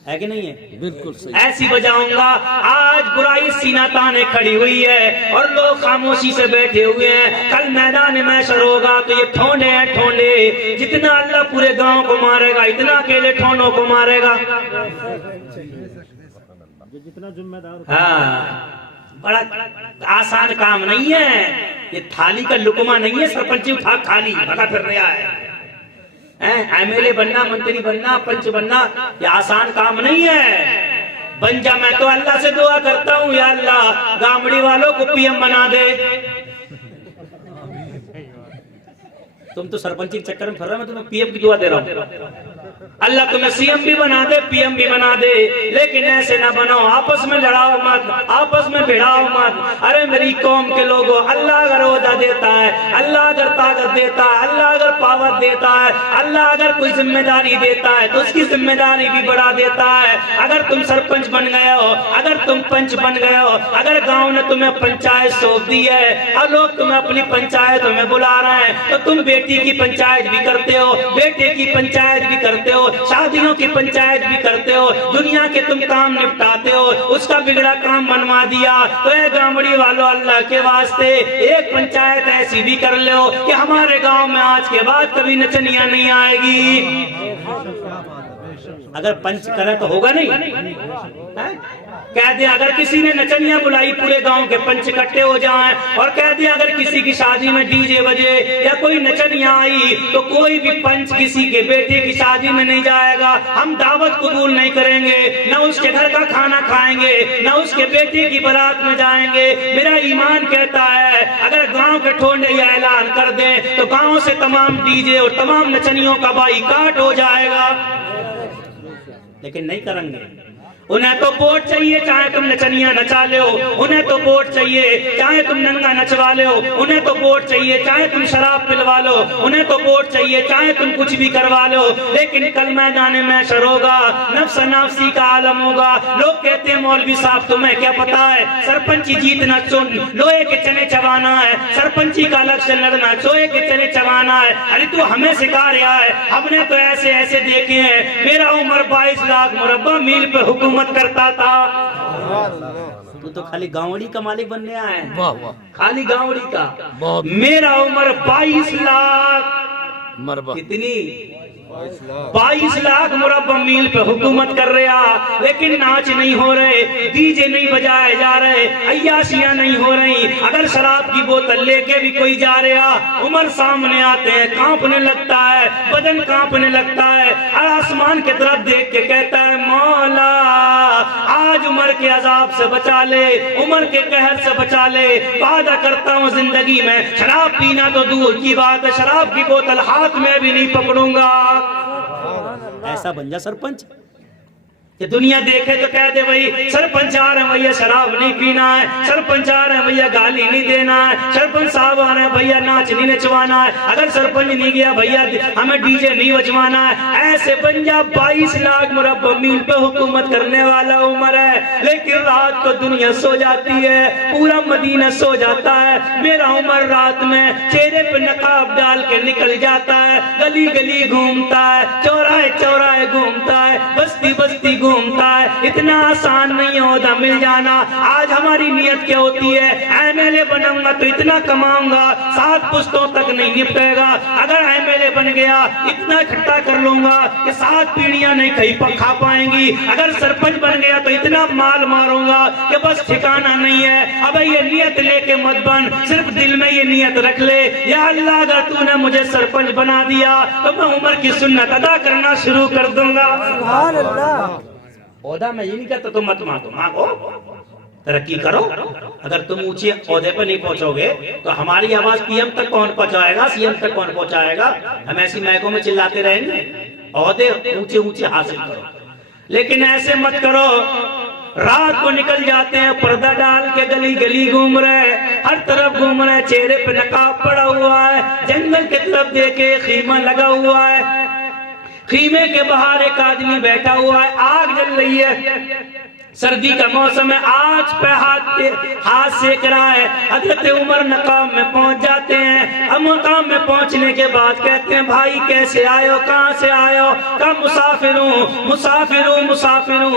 ہے کہ نہیں ہے, بالکل ایسی بجاؤں گا. آج برائی سینہ تانے کھڑی ہوئی ہے اور لوگ خاموشی سے بیٹھے ہوئے ہیں. کل میدان محشر ہوگا تو یہ ٹھونڈے ہیں, ٹھونڈے, جتنا اللہ پورے گاؤں کو مارے گا اتنا اکیلے ٹھونڈوں کو مارے گا. ہاں, بڑا آسان کام نہیں ہے, یہ تھالی کا لقمہ نہیں ہے, سرپنچی اٹھا کھالی بھگا پھر رہا ہے. ایم ایل اے بننا, منتری بننا, پنچ بننا یہ آسان کام نہیں ہے. بن جا, میں تو اللہ سے دعا کرتا ہوں یا اللہ گامڑی والوں کو پی ایم بنا دے. تم تو سرپنچی کے چکر میں پھر رہے, میں تمہیں پی ایم کی دعا دے رہا ہوں, اللہ تمہیں سی ایم بھی بنا دے, پی ایم بھی بنا دے, لیکن ایسے نہ بناؤ, آپس میں لڑاؤ مت, آپس میں بھڑاؤ مت. ارے میری قوم کے لوگوں, اللہ اگر عہدہ دیتا ہے, اللہ اگر طاقت دیتا ہے, اللہ اگر پاور دیتا ہے, اللہ اگر کوئی ذمہ داری دیتا ہے تو اس کی ذمہ داری بھی بڑھا دیتا ہے. اگر تم سرپنچ بن گئے ہو, اگر تم پنچ بن گئے ہو, اگر گاؤں نے تمہیں پنچایت سونپ دی ہے اور لوگ تمہیں اپنی پنچایتوں میں بلا رہے ہیں, تو تم بیٹی کی پنچایت بھی کرتے ہو, بیٹے کی پنچایت بھی کرتے ہو, شادیوں کی پنچایت بھی کرتے ہو, دنیا کے تم کام نپٹاتے ہو, اس کا بگڑا کام بنوا دیا. تو اے گامڑی والو, اللہ کے واسطے ایک پنچایت ایسی بھی کر لو کہ ہمارے گاؤں میں آج کے بعد کبھی نچنیاں نہیں آئے گی۔ اگر پنچ کرے تو ہوگا نہیں، کہہ دیں اگر کسی نے نچنیاں بلائی پورے گاؤں کے پنچ اکٹھے ہو جائیں، اور کہہ دیں اگر کسی کی شادی میں ڈی جے بجے یا کوئی نچنیاں آئی تو کوئی بھی پنچ کسی کے بیٹے کی شادی میں نہیں جائے گا، ہم دعوت قبول نہیں کریں گے، نہ اس کے گھر کا کھانا کھائیں گے، نہ اس کے بیٹے کی بارات میں جائیں گے۔ میرا ایمان کہتا ہے اگر گاؤں کے ٹھونڈے یہ اعلان کر دیں تو گاؤں سے تمام ڈی جے اور تمام نچنیوں کا بائیکاٹ ہو جائے گا، لیکن نہیں کریں گے۔ انہیں تو ووٹ چاہیے چاہے تم نچنیاں نچا لے ہو، انہیں تو ووٹ چاہیے چاہے تم ننگا نچوا لے ہو، انہیں تو ووٹ چاہیے چاہے تم شراب پلوا لو، انہیں تو ووٹ چاہیے چاہے تم کچھ بھی کروا لو، لیکن کل میدان محشر ہوگا، نفس نفسی کا عالم ہوگا۔ لوگ کہتے ہیں مولوی صاحب تمہیں کیا پتا ہے سرپنچی جیتنا چن لوہے کے چنے چبانا ہے، سرپنچی کا الیکشن لڑنا لوہے کے چنے چبانا ہے۔ ارے تو ہمیں سکھا رہا ہے، ہم نے تو ایسے ایسے دیکھے ہیں۔ میرا عمر 22 لاکھ مربع میل پہ حکومت کرتا تھا، تو خالی گاؤڑی کا مالک بننے آئے ہیں، واہ واہ، خالی گاؤڑی کا۔ بہت میرا عمر 22 لاکھ مربع، کتنی 22 لاکھ مربع میل پہ حکومت کر رہا، لیکن ناچ نہیں ہو رہے، ڈی جے نہیں بجائے جا رہے، عیاشیاں نہیں ہو رہی۔ اگر شراب کی بوتل لے کے بھی کوئی جا رہا، عمر سامنے آتے ہیں، کانپنے لگتا ہے، بدن کانپنے لگتا ہے، اور آسمان کی طرف دیکھ کے کہتا ہے مولا آج عمر کے عذاب سے بچا لے، عمر کے قہر سے بچا لے، وعدہ کرتا ہوں زندگی میں شراب پینا تو دور کی بات ہے، شراب کی بوتل ہاتھ میں بھی نہیں پکڑوں گا۔ ایسا بن جا سرپنچ کہ دنیا دیکھے تو کہہ دے بھئی سرپنچ آ رہے ہیں بھیا شراب نہیں پینا ہے، سرپنچ آ رہے ہیں بھیا گالی نہیں دینا ہے، سرپنچ صاحب آ رہے ہیں بھیا ناچ نہیں نچوانا ہے، اگر سرپنچ نہیں گیا بھیا ہمیں ڈی جے نہیں بجوانا ہے۔ ایسے بن جا 22 لاکھ مربع میل پہ حکومت کرنے والا عمر ہے، لیکن رات کو دنیا سو جاتی ہے، پورا مدینہ سو جاتا ہے، میرا عمر رات میں چہرے پہ نقاب ڈال کے نکل جاتا ہے، گلی گلی گھومتا ہے، چوراہے چوراہے گھومتا ہے، بستی بستی گھومتا ہے۔ اتنا آسان نہیں ہوتا مل جانا۔ آج ہماری نیت کیا ہوتی ہے، ایم ایل اے بنوں گا تو اتنا کماؤں گا 7 پشتوں تک نہیں نپٹے گا، اگر ایم ایل اے بن گیا اتنا اکٹھا کر لوں گا کہ 7 پیڑیاں نہیں کہیں کھا پائیں گی، اگر سرپنچ بن گیا تو اتنا مال ماروں گا کہ بس ٹھکانہ نہیں ہے۔ اب یہ نیت لے کے مت بن، صرف دل میں یہ نیت رکھ لے یا اللہ اگر تو نے مجھے سرپنچ بنا دیا تو میں عمر کی سنت ادا کرنا شروع کر دوں گا۔ سبحان اللہ۔ عہدہ میں یہ نہیں کہتا تم مت مانگو، مانگو ترقی کرو۔ اگر تم اونچے عہدے پر نہیں پہنچو گے تو ہماری آواز پی ایم تک کون پہنچائے گا، سی ایم تک کون پہنچائے گا؟ ہم ایسی محکموں میں چلاتے رہیں گے؟ عہدے اونچے اونچے حاصل کرو، لیکن ایسے مت کرو رات کو نکل جاتے ہیں پردہ ڈال کے گلی گلی گھوم رہے، ہر طرف گھوم رہے، چہرے پہ نقاب پڑا ہوا ہے، جنگل کی طرف دیکھے خیمہ لگا ہوا ہے، خیمے کے باہر ایک آدمی بیٹھا ہوا ہے، آگ جل رہی ہے، سردی کا موسم ہے، آج پہ ہاتھ سیک رہا ہے۔ حضرت عمر مقام میں پہنچ جاتے ہیں، اب مقام میں پہنچنے کے بعد کہتے ہیں بھائی کیسے آئے ہو، کہاں سے آئے ہو؟ کہا مسافر ہوں،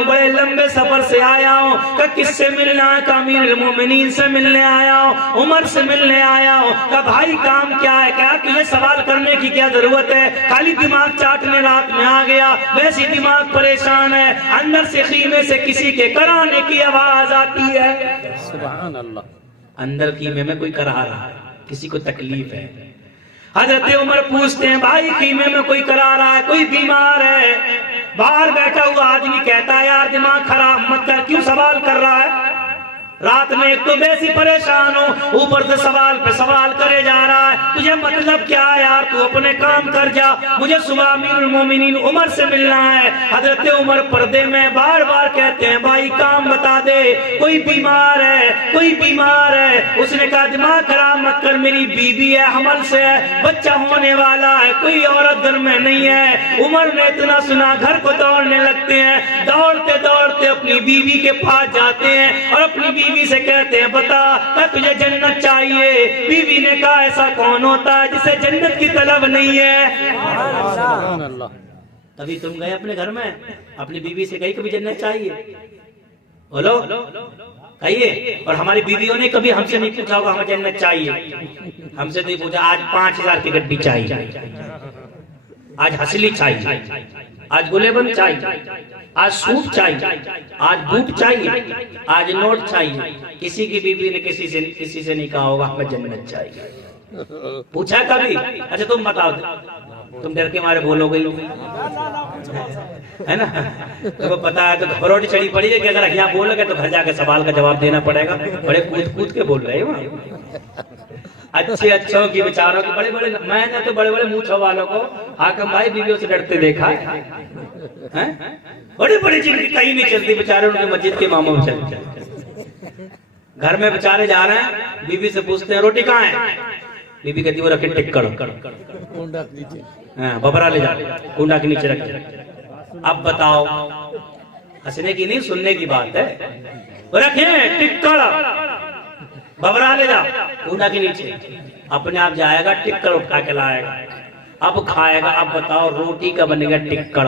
بڑے لمبے سفر سے آیا ہوں۔ کہا کس سے ملنا ہے؟ کہا امیر المومنین سے ملنے آیا ہوں، عمر سے ملنے آیا ہوں۔ کہا بھائی کام کیا ہے؟ کہا تجھے سوال کرنے کی کیا ضرورت ہے، خالی دماغ چاٹنے رات میں آ گیا، ویسی دماغ پریشان ہے۔ اندر سے خیمے سے کسی کے کرانے کی آواز آتی ہے، سبحان اللہ، اندر خیمے میں کوئی کرا رہا ہے، کسی کو تکلیف ہے۔ حضرت عمر پوچھتے ہیں بھائی خیمے میں کوئی کرا رہا ہے، کوئی بیمار ہے؟ باہر بیٹھا ہوا آدمی کہتا ہے یار دماغ خراب مت کر، کیوں سوال کر رہا ہے؟ رات میں ایک تو ویسی پریشان ہو، اوپر سے سوال پہ سوال کرے جا رہا ہے، تجھے مطلب کیا ہے یار؟ تو اپنے کام کر جا، مجھے صبح امیر المومنین عمر سے ملنا ہے۔ حضرت عمر پردے میں بار بار کہتے ہیں بھائی کام بتا دے، کوئی بیمار ہے، کوئی بیمار ہے؟ اس نے کہا دماغ خراب مت کر، میری بیوی ہے، حمل سے ہے، بچہ ہونے والا ہے، کوئی عورت گھر میں نہیں ہے۔ عمر نے اتنا سنا گھر کو دوڑنے لگتے ہیں، دوڑتے دوڑتے اپنی بیوی کے پاس جاتے ہیں اور اپنی بیوی سے کہتے ہیں بتا کہ تجھے جنت چاہیے؟ بیوی نے کہا ایسا کون ہوتا ہے جسے جنت کی طلب نہیں ہے؟ سبحان اللہ۔ کبھی تم گئے اپنے گھر میں اپنی بیوی سے کہی کبھی جنت چاہیے؟ بولو کہیے. اور ہماری بیویوں نے کبھی ہم سے نہیں پوچھا ہوگا ہمیں جنت چاہیے, ہم سے نہیں پوچھا آج 5000 کی گڈی چاہیے, آج ہسلی چاہیے, آج گلیبن چاہیے, آج سوٹ چاہیے, آج بوٹ چاہیے, آج نوٹ چاہیے. کسی کی بیوی نے کسی سے نہیں کہا ہوگا ہمیں جنت چاہیے. پوچھا کبھی؟ اچھا تم بتاؤ, تم ڈر کے مارے بولو گے ہے نا, تمہیں پتا ہے تو گھبراہٹ چڑھی پڑی ہے کہ اگر یہاں بول گے تو گھر جا کے سوال کا جواب دینا پڑے گا. بڑے کود کود کے بول رہے ہیں اچھے اچھوں کی بیچاروں کی, بڑے بڑے, میں نے تو بڑے بڑے منچھوں والوں کو حاکم بھائی بیویوں سے ڈرتے دیکھا, بڑے بڑے جن کی کہیں نہیں چلتی بیچارے, ان کی مسجد کے اماموں میں چلتے. گھر میں بیچارے جا رہے ہیں, بیوی سے پوچھتے ہیں روٹی کہاں ہے, بیوی کہتی وہ رکھے ٹکڑ, ببرا لے جا, کنڈا کے نیچے رکھے. اب بتاؤ, ہنسنے کی نہیں سننے کی بات ہے. رکھے ٹکڑ, ببرا لے جا, کنڈا کے نیچے. اپنے آپ جائے گا, ٹکڑ اٹھا کے لائے گا, اب کھائے گا. اب بتاؤ روٹی کا بنے گا ٹکڑ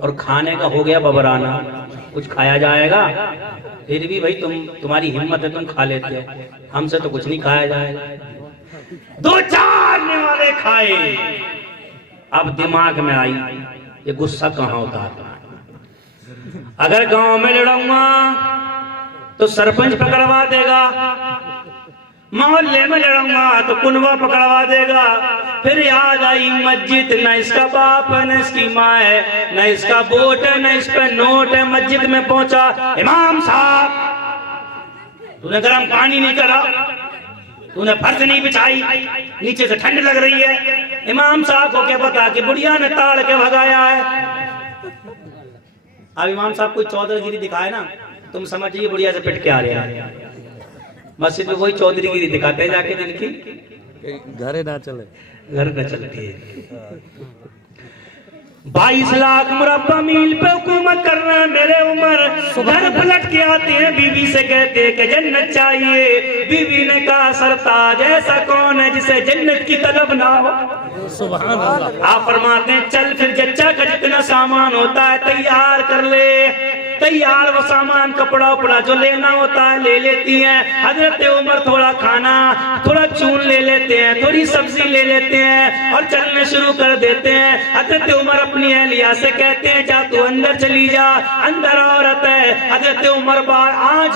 اور کھانے کا ہو گیا ببرانا, کچھ کھایا جائے گا؟ پھر بھی بھائی تمہاری ہمت ہے, تم کھا لیتے ہو, ہم سے تو کچھ نہیں کھایا جائے گا. دو چارنے والے کھائے. اب دماغ میں آئی یہ غصہ کہاں ہوتا ہے. اگر گاؤں میں لڑوں گا تو سرپنچ پکڑوا دے گا, محلے میں لڑوں گا تو کنوا پکڑوا دے گا. پھر یاد آئی مسجد, نہ اس کا باپ ہے نہ اس کی ماں ہے, نہ اس کا ووٹ ہے نہ اس پہ نوٹ ہے. مسجد میں پہنچا, امام صاحب تو نے گرم پانی نہیں کرا, تو نے فرش نہیں بچھائی, نیچے سے ٹھنڈ لگ رہی ہے. امام صاحب کو کیا پتا کہ بڑھیا نے تاڑ کے بھگایا ہے. اب امام صاحب کوئی چودھری گیری دکھائے نا, تم سمجھئے بڑھیا سے پٹ کے آ رہے ہیں. مسجد میں وہی چودھری گیری دکھاتے ہیں جا کے, جن کی گھر نہ چلے, گھر نہ چلتی ہے. 22 لاکھ مربع میل پہ حکومت کر رہے ہیں میرے عمر. گھر پلٹ کے آتے ہیں, بیوی سے کہتے ہیں کہ جنت چاہیے. بیوی نے کہا سرتاج ایسا کون ہے جسے جنت کی طلب نہ ہو. سبحان اللہ. آپ فرماتے ہیں چل پھر جچا کا جتنا سامان ہوتا ہے تیار کر لے. تیار وہ سامان کپڑا اپڑا جو لینا ہوتا ہے لے لیتی ہیں. حضرت عمر تھوڑا کھانا, تھوڑا چون لے لیتے ہیں, تھوڑی سبزی لے لیتے ہیں اور چلنے شروع کر دیتے ہیں. حضرت عمر اپنی اہلیہ سے کہتے ہیں جا تو اندر چلی جا, اندر عورت ہے. حضرت عمر آنچ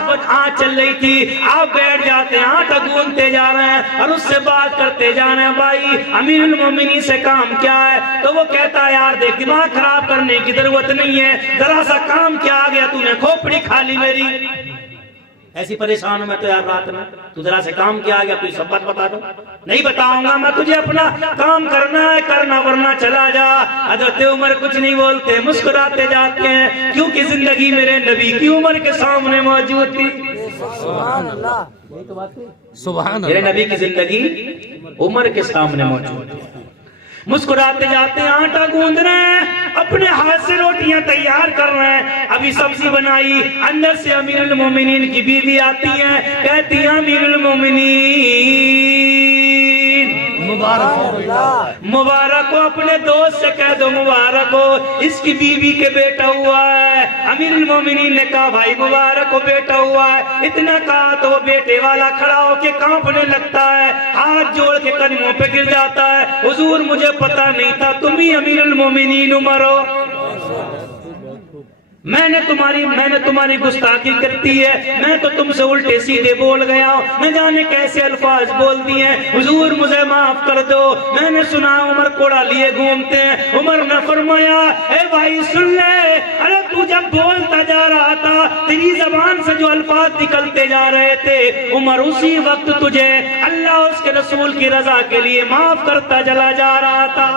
چل رہی تھی, آپ بیٹھ جاتے ہیں, آٹا گوندتے جا رہے ہیں اور اس سے بات کرتے جا رہے ہیں, بھائی امیر المومنین سے کام کیا ہے؟ تو وہ کہتا ہے یار دیکھ دماغ خراب کرنے کی ضرورت نہیں ہے, ذرا سا کام کیا آ گیا, تو نے کھوپڑی کھا لی میری. ایسی پریشان ہوں میں تو یار رات میں, تو ذرا سے کام کیا آ گیا, تو سب بات بتا دو. نہیں بتاؤں گا میں تجھے, اپنا کام کرنا ہے کرنا ورنہ چلا جا. حضرت عمر کچھ نہیں بولتے, مسکراتے جاتے ہیں, کیونکہ زندگی میرے نبی کی عمر کے سامنے موجود تھی. سبحان اللہ, سبحان میرے اللہ. نبی کی زندگی عمر کے سامنے موجود ہے. مسکراتے جاتے ہیں, آٹا گوندھ رہے ہیں, اپنے ہاتھ سے روٹیاں تیار کر رہے ہیں. ابھی سبزی بنائی, اندر سے امیر المومنین کی بیوی آتی ہیں, کہتی ہیں امیر المومنین مبارک ہو, اپنے دوست سے کہہ دو مبارک ہو, اس کی بیوی کے بیٹا ہوا ہے. امیر المومنین نے کہا بھائی مبارک ہو, بیٹا ہوا ہے. اتنا کہا تو وہ بیٹے والا کھڑا ہو کے کانپنے لگتا ہے, ہاتھ جوڑ کے قدموں پہ گر جاتا ہے. حضور مجھے پتا نہیں تھا تم ہی امیر المومنین عمر ہو, میں نے تمہاری گستاخی کرتی ہے, میں تو تم سے الٹے سیدھے بول گیا ہوں, نہ جانے کیسے الفاظ بول دیے. حضور مجھے معاف کر دو, میں نے سنا عمر کوڑا لیے گھومتے ہیں. عمر نے فرمایا اے بھائی سن لے, ارے تو جب بولتا جا رہا تھا تیری زبان سے جو الفاظ نکلتے جا رہے تھے, عمر اسی وقت تجھے اللہ اس کے رسول کی رضا کے لیے معاف کرتا چلا جا رہا تھا.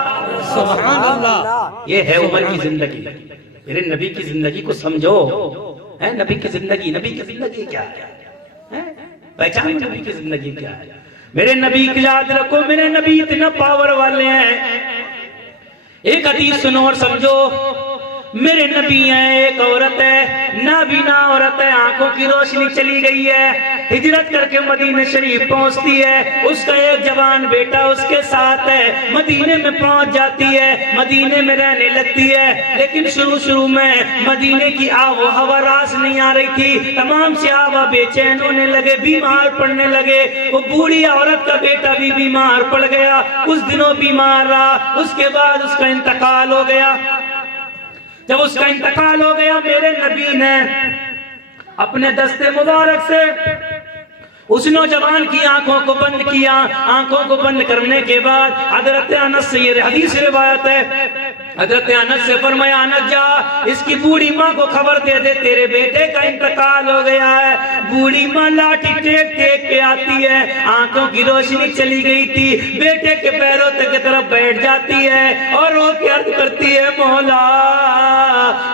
سبحان اللہ. یہ ہے عمر کی زندگی. میرے نبی کی زندگی کو سمجھو, نبی کی زندگی کیا ہے, پہچان نبی کی زندگی کیا ہے. میرے نبی کی یاد رکھو, میرے نبی اتنا پاور والے ہیں. ایک حدیث سنو اور سمجھو. میرے نبی ہیں، ایک عورت ہے نابینا عورت ہے، آنکھوں کی روشنی چلی گئی ہے، ہجرت کر کے مدینہ شریف پہنچتی ہے، اس کا ایک جوان بیٹا اس کے ساتھ ہے، مدینے میں پہنچ جاتی ہے، مدینے میں رہنے لگتی ہے، لیکن شروع میں مدینے کی آب و ہوا راس نہیں آ رہی تھی، تمام صحابہ بے چین ہونے لگے، بیمار پڑنے لگے، وہ بوڑھی عورت کا بیٹا بھی بیمار پڑ گیا، کچھ دنوں بیمار رہا، اس کے بعد اس کا انتقال ہو گیا۔ جب اس کا انتقال ہو گیا، میرے نبی نے اپنے دست مبارک سے اس نوجوان کی آنکھوں کو بند کیا، آنکھوں کو بند کرنے کے بعد حضرت انس سے یہ حدیث روایت ہے، حضرت انس سے فرمایا انس جا اس کی بوڑھی ماں کو خبر دے دے تیرے بیٹے کا انتقال ہو گیا ہے۔ بوڑھی ماں لاٹھی ٹیک ٹیک کے آتی ہے، آنکھوں کی روشنی چلی گئی تھی، بیٹے کے پیروں تک کی طرف بیٹھ جاتی ہے اور رو کے عرض کرتی ہے مولا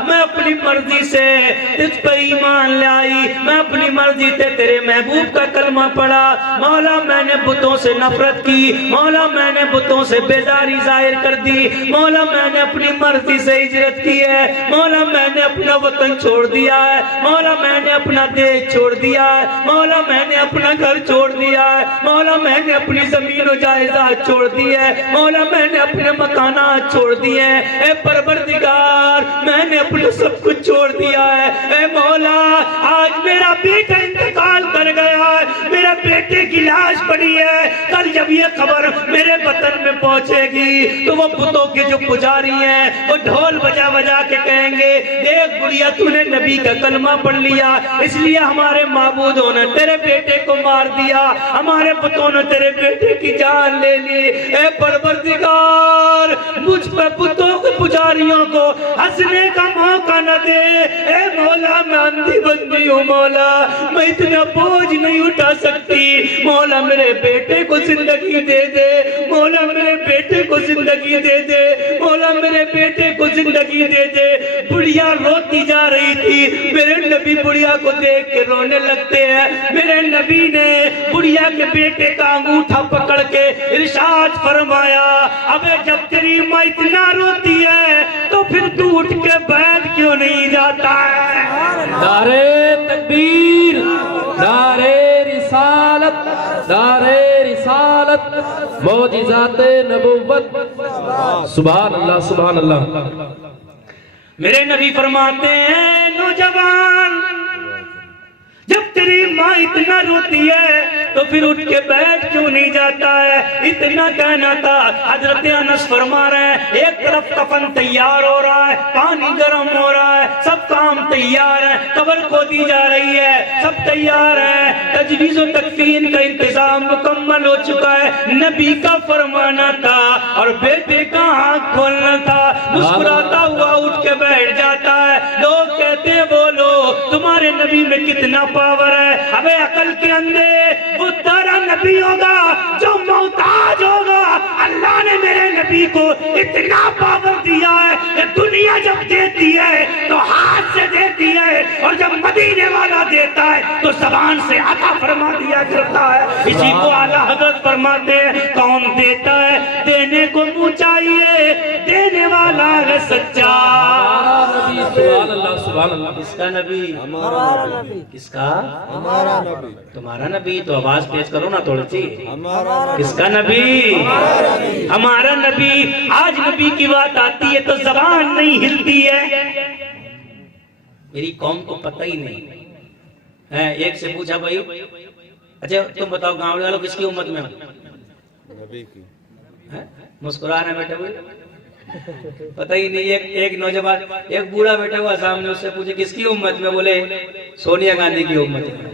میں اپنی مرضی سے تجھ پر ایمان لائی، میں اپنی مرضی سے تیرے محبوب کا کلمہ پڑھا، مولا میں نے بتوں سے نفرت کی، مولا میں نے بتوں سے بیزاری ظاہر کر دی، مولا میں نے اپنی مرضی سے ہجرت کی ہے، مولا میں نے اپنا وطن چھوڑ دیا ہے، مولا میں نے اپنا دیش چھوڑ دیا ہے، مولا میں نے اپنا گھر چھوڑ دیا ہے، مولا میں نے اپنی زمین و جائیداد چھوڑ دی ہے، مولا میں نے اپنے مکانات چھوڑ دیے ہیں، اے پروردگار میں نے اپنا سب کچھ چھوڑ دیا ہے، اے مولا آج میرا بیٹا انتقال کر گیا ہے، میرے بیٹے کی لاش پڑی ہے، کل جب یہ خبر میرے وطن میں پہنچے گی تو وہ بتوں کے جو پجاری ہیں وہ ڈھول بجا بجا کے کہیں گے دیکھ بڑھیا تو نے نبی کا کلمہ پڑھ لیا، اس لیے ہمارے معبودوں نے تیرے بیٹے کو مار دیا، ہمارے بتوں نے تیرے بیٹے کی جان لے لی، اے پروردگار مجھ پہ بتوں کے پجاریوں کو ہنسنے کا موقع نہ دے، اے مولا میں اندھی بندی ہوں، مولا میں اتنا بوجھ نہیں اٹھا سکتی، مولا میرے بیٹے کو زندگی دے دے، مولا میرے بیٹے کو زندگی دے دے، مولا میرے بیٹے کو زندگی دے دے۔ بڑھیا روتی جا رہی تھی، میرے نبی بڑھیا کو دیکھ کے رونے لگتے ہیں، میرے نبی نے بڑھیا کے بیٹے کا انگوٹھا پکڑ کے ارشاد فرمایا ابے جب تیری ماں اتنا روتی ہے تو پھر تو اٹھ کے بیٹھ کیوں نہیں جاتا ہے؟ نعرہ تکبیر، نعرہ رسالت، نعرہ رسالت، معجزات نبوت، سبحان اللہ سبحان اللہ۔ میرے نبی فرماتے ہیں نوجوان جب تیری ماں اتنا روتی ہے تو پھر اٹھ کے بیٹھ کیوں نہیں جاتا ہے؟ اتنا کہنا تھا، حضرت انس فرما رہے ہیں ایک طرف کفن تیار ہو رہا ہے، پانی گرم ہو رہا ہے، سب کام تیار ہے، قبر کھودی جا رہی ہے، سب تیار ہے، تجویز و تکفین کا انتظام مکمل ہو چکا ہے، نبی کا فرمانا تھا اور بیٹے کا آنکھ کھولنا تھا، مسکراتا ہوا اٹھ کے بیٹھ جاتا ہے، لوگ کہتے ہیں بولو تمہارے نبی میں کتنا پاور ہے، ابے عقل کے اندھے، وہ تیرا نبی ہوگا جو محتاج ہوگا، اللہ نے میرے نبی کو اتنا پاور دیا ہے کہ دنیا جب دیتی ہے تو ہاتھ سے دیتی ہے اور جب مدینے والا دیتا ہے تو زبان سے عطا فرما دیا کرتا ہے۔ اسی کو اعلیٰ حضرت فرماتے ہیں کون دیتا ہے دینے کو منہ چاہیے، دینے والا ہے سچا۔ سبحان اللہ سبحان اللہ۔ کس کا نبی؟ ہمارا نبی۔ کس کا؟ ہمارا نبی۔ تمہارا نبی تو آواز تیز کرو نا تھوڑی سی۔ کس کا نبی؟ ہمارا نبی۔ آج نبی کی بات آتی ہے تو زبان نہیں ہلتی ہے، میری قوم کو پتہ ہی نہیں ہے۔ ایک سے پوچھا بھائی اچھا تم بتاؤ گاؤں والوں کس کی امت میں ہو؟ نبی کی۔ مسکرا رہے بیٹھے ہوئے پتہ ہی نہیں۔ ایک نوجوان ایک بوڑھا بیٹھا ہوا سامنے، اس سے پوچھے کس کی امت میں؟ بولے سونیا گاندھی کی امت میں۔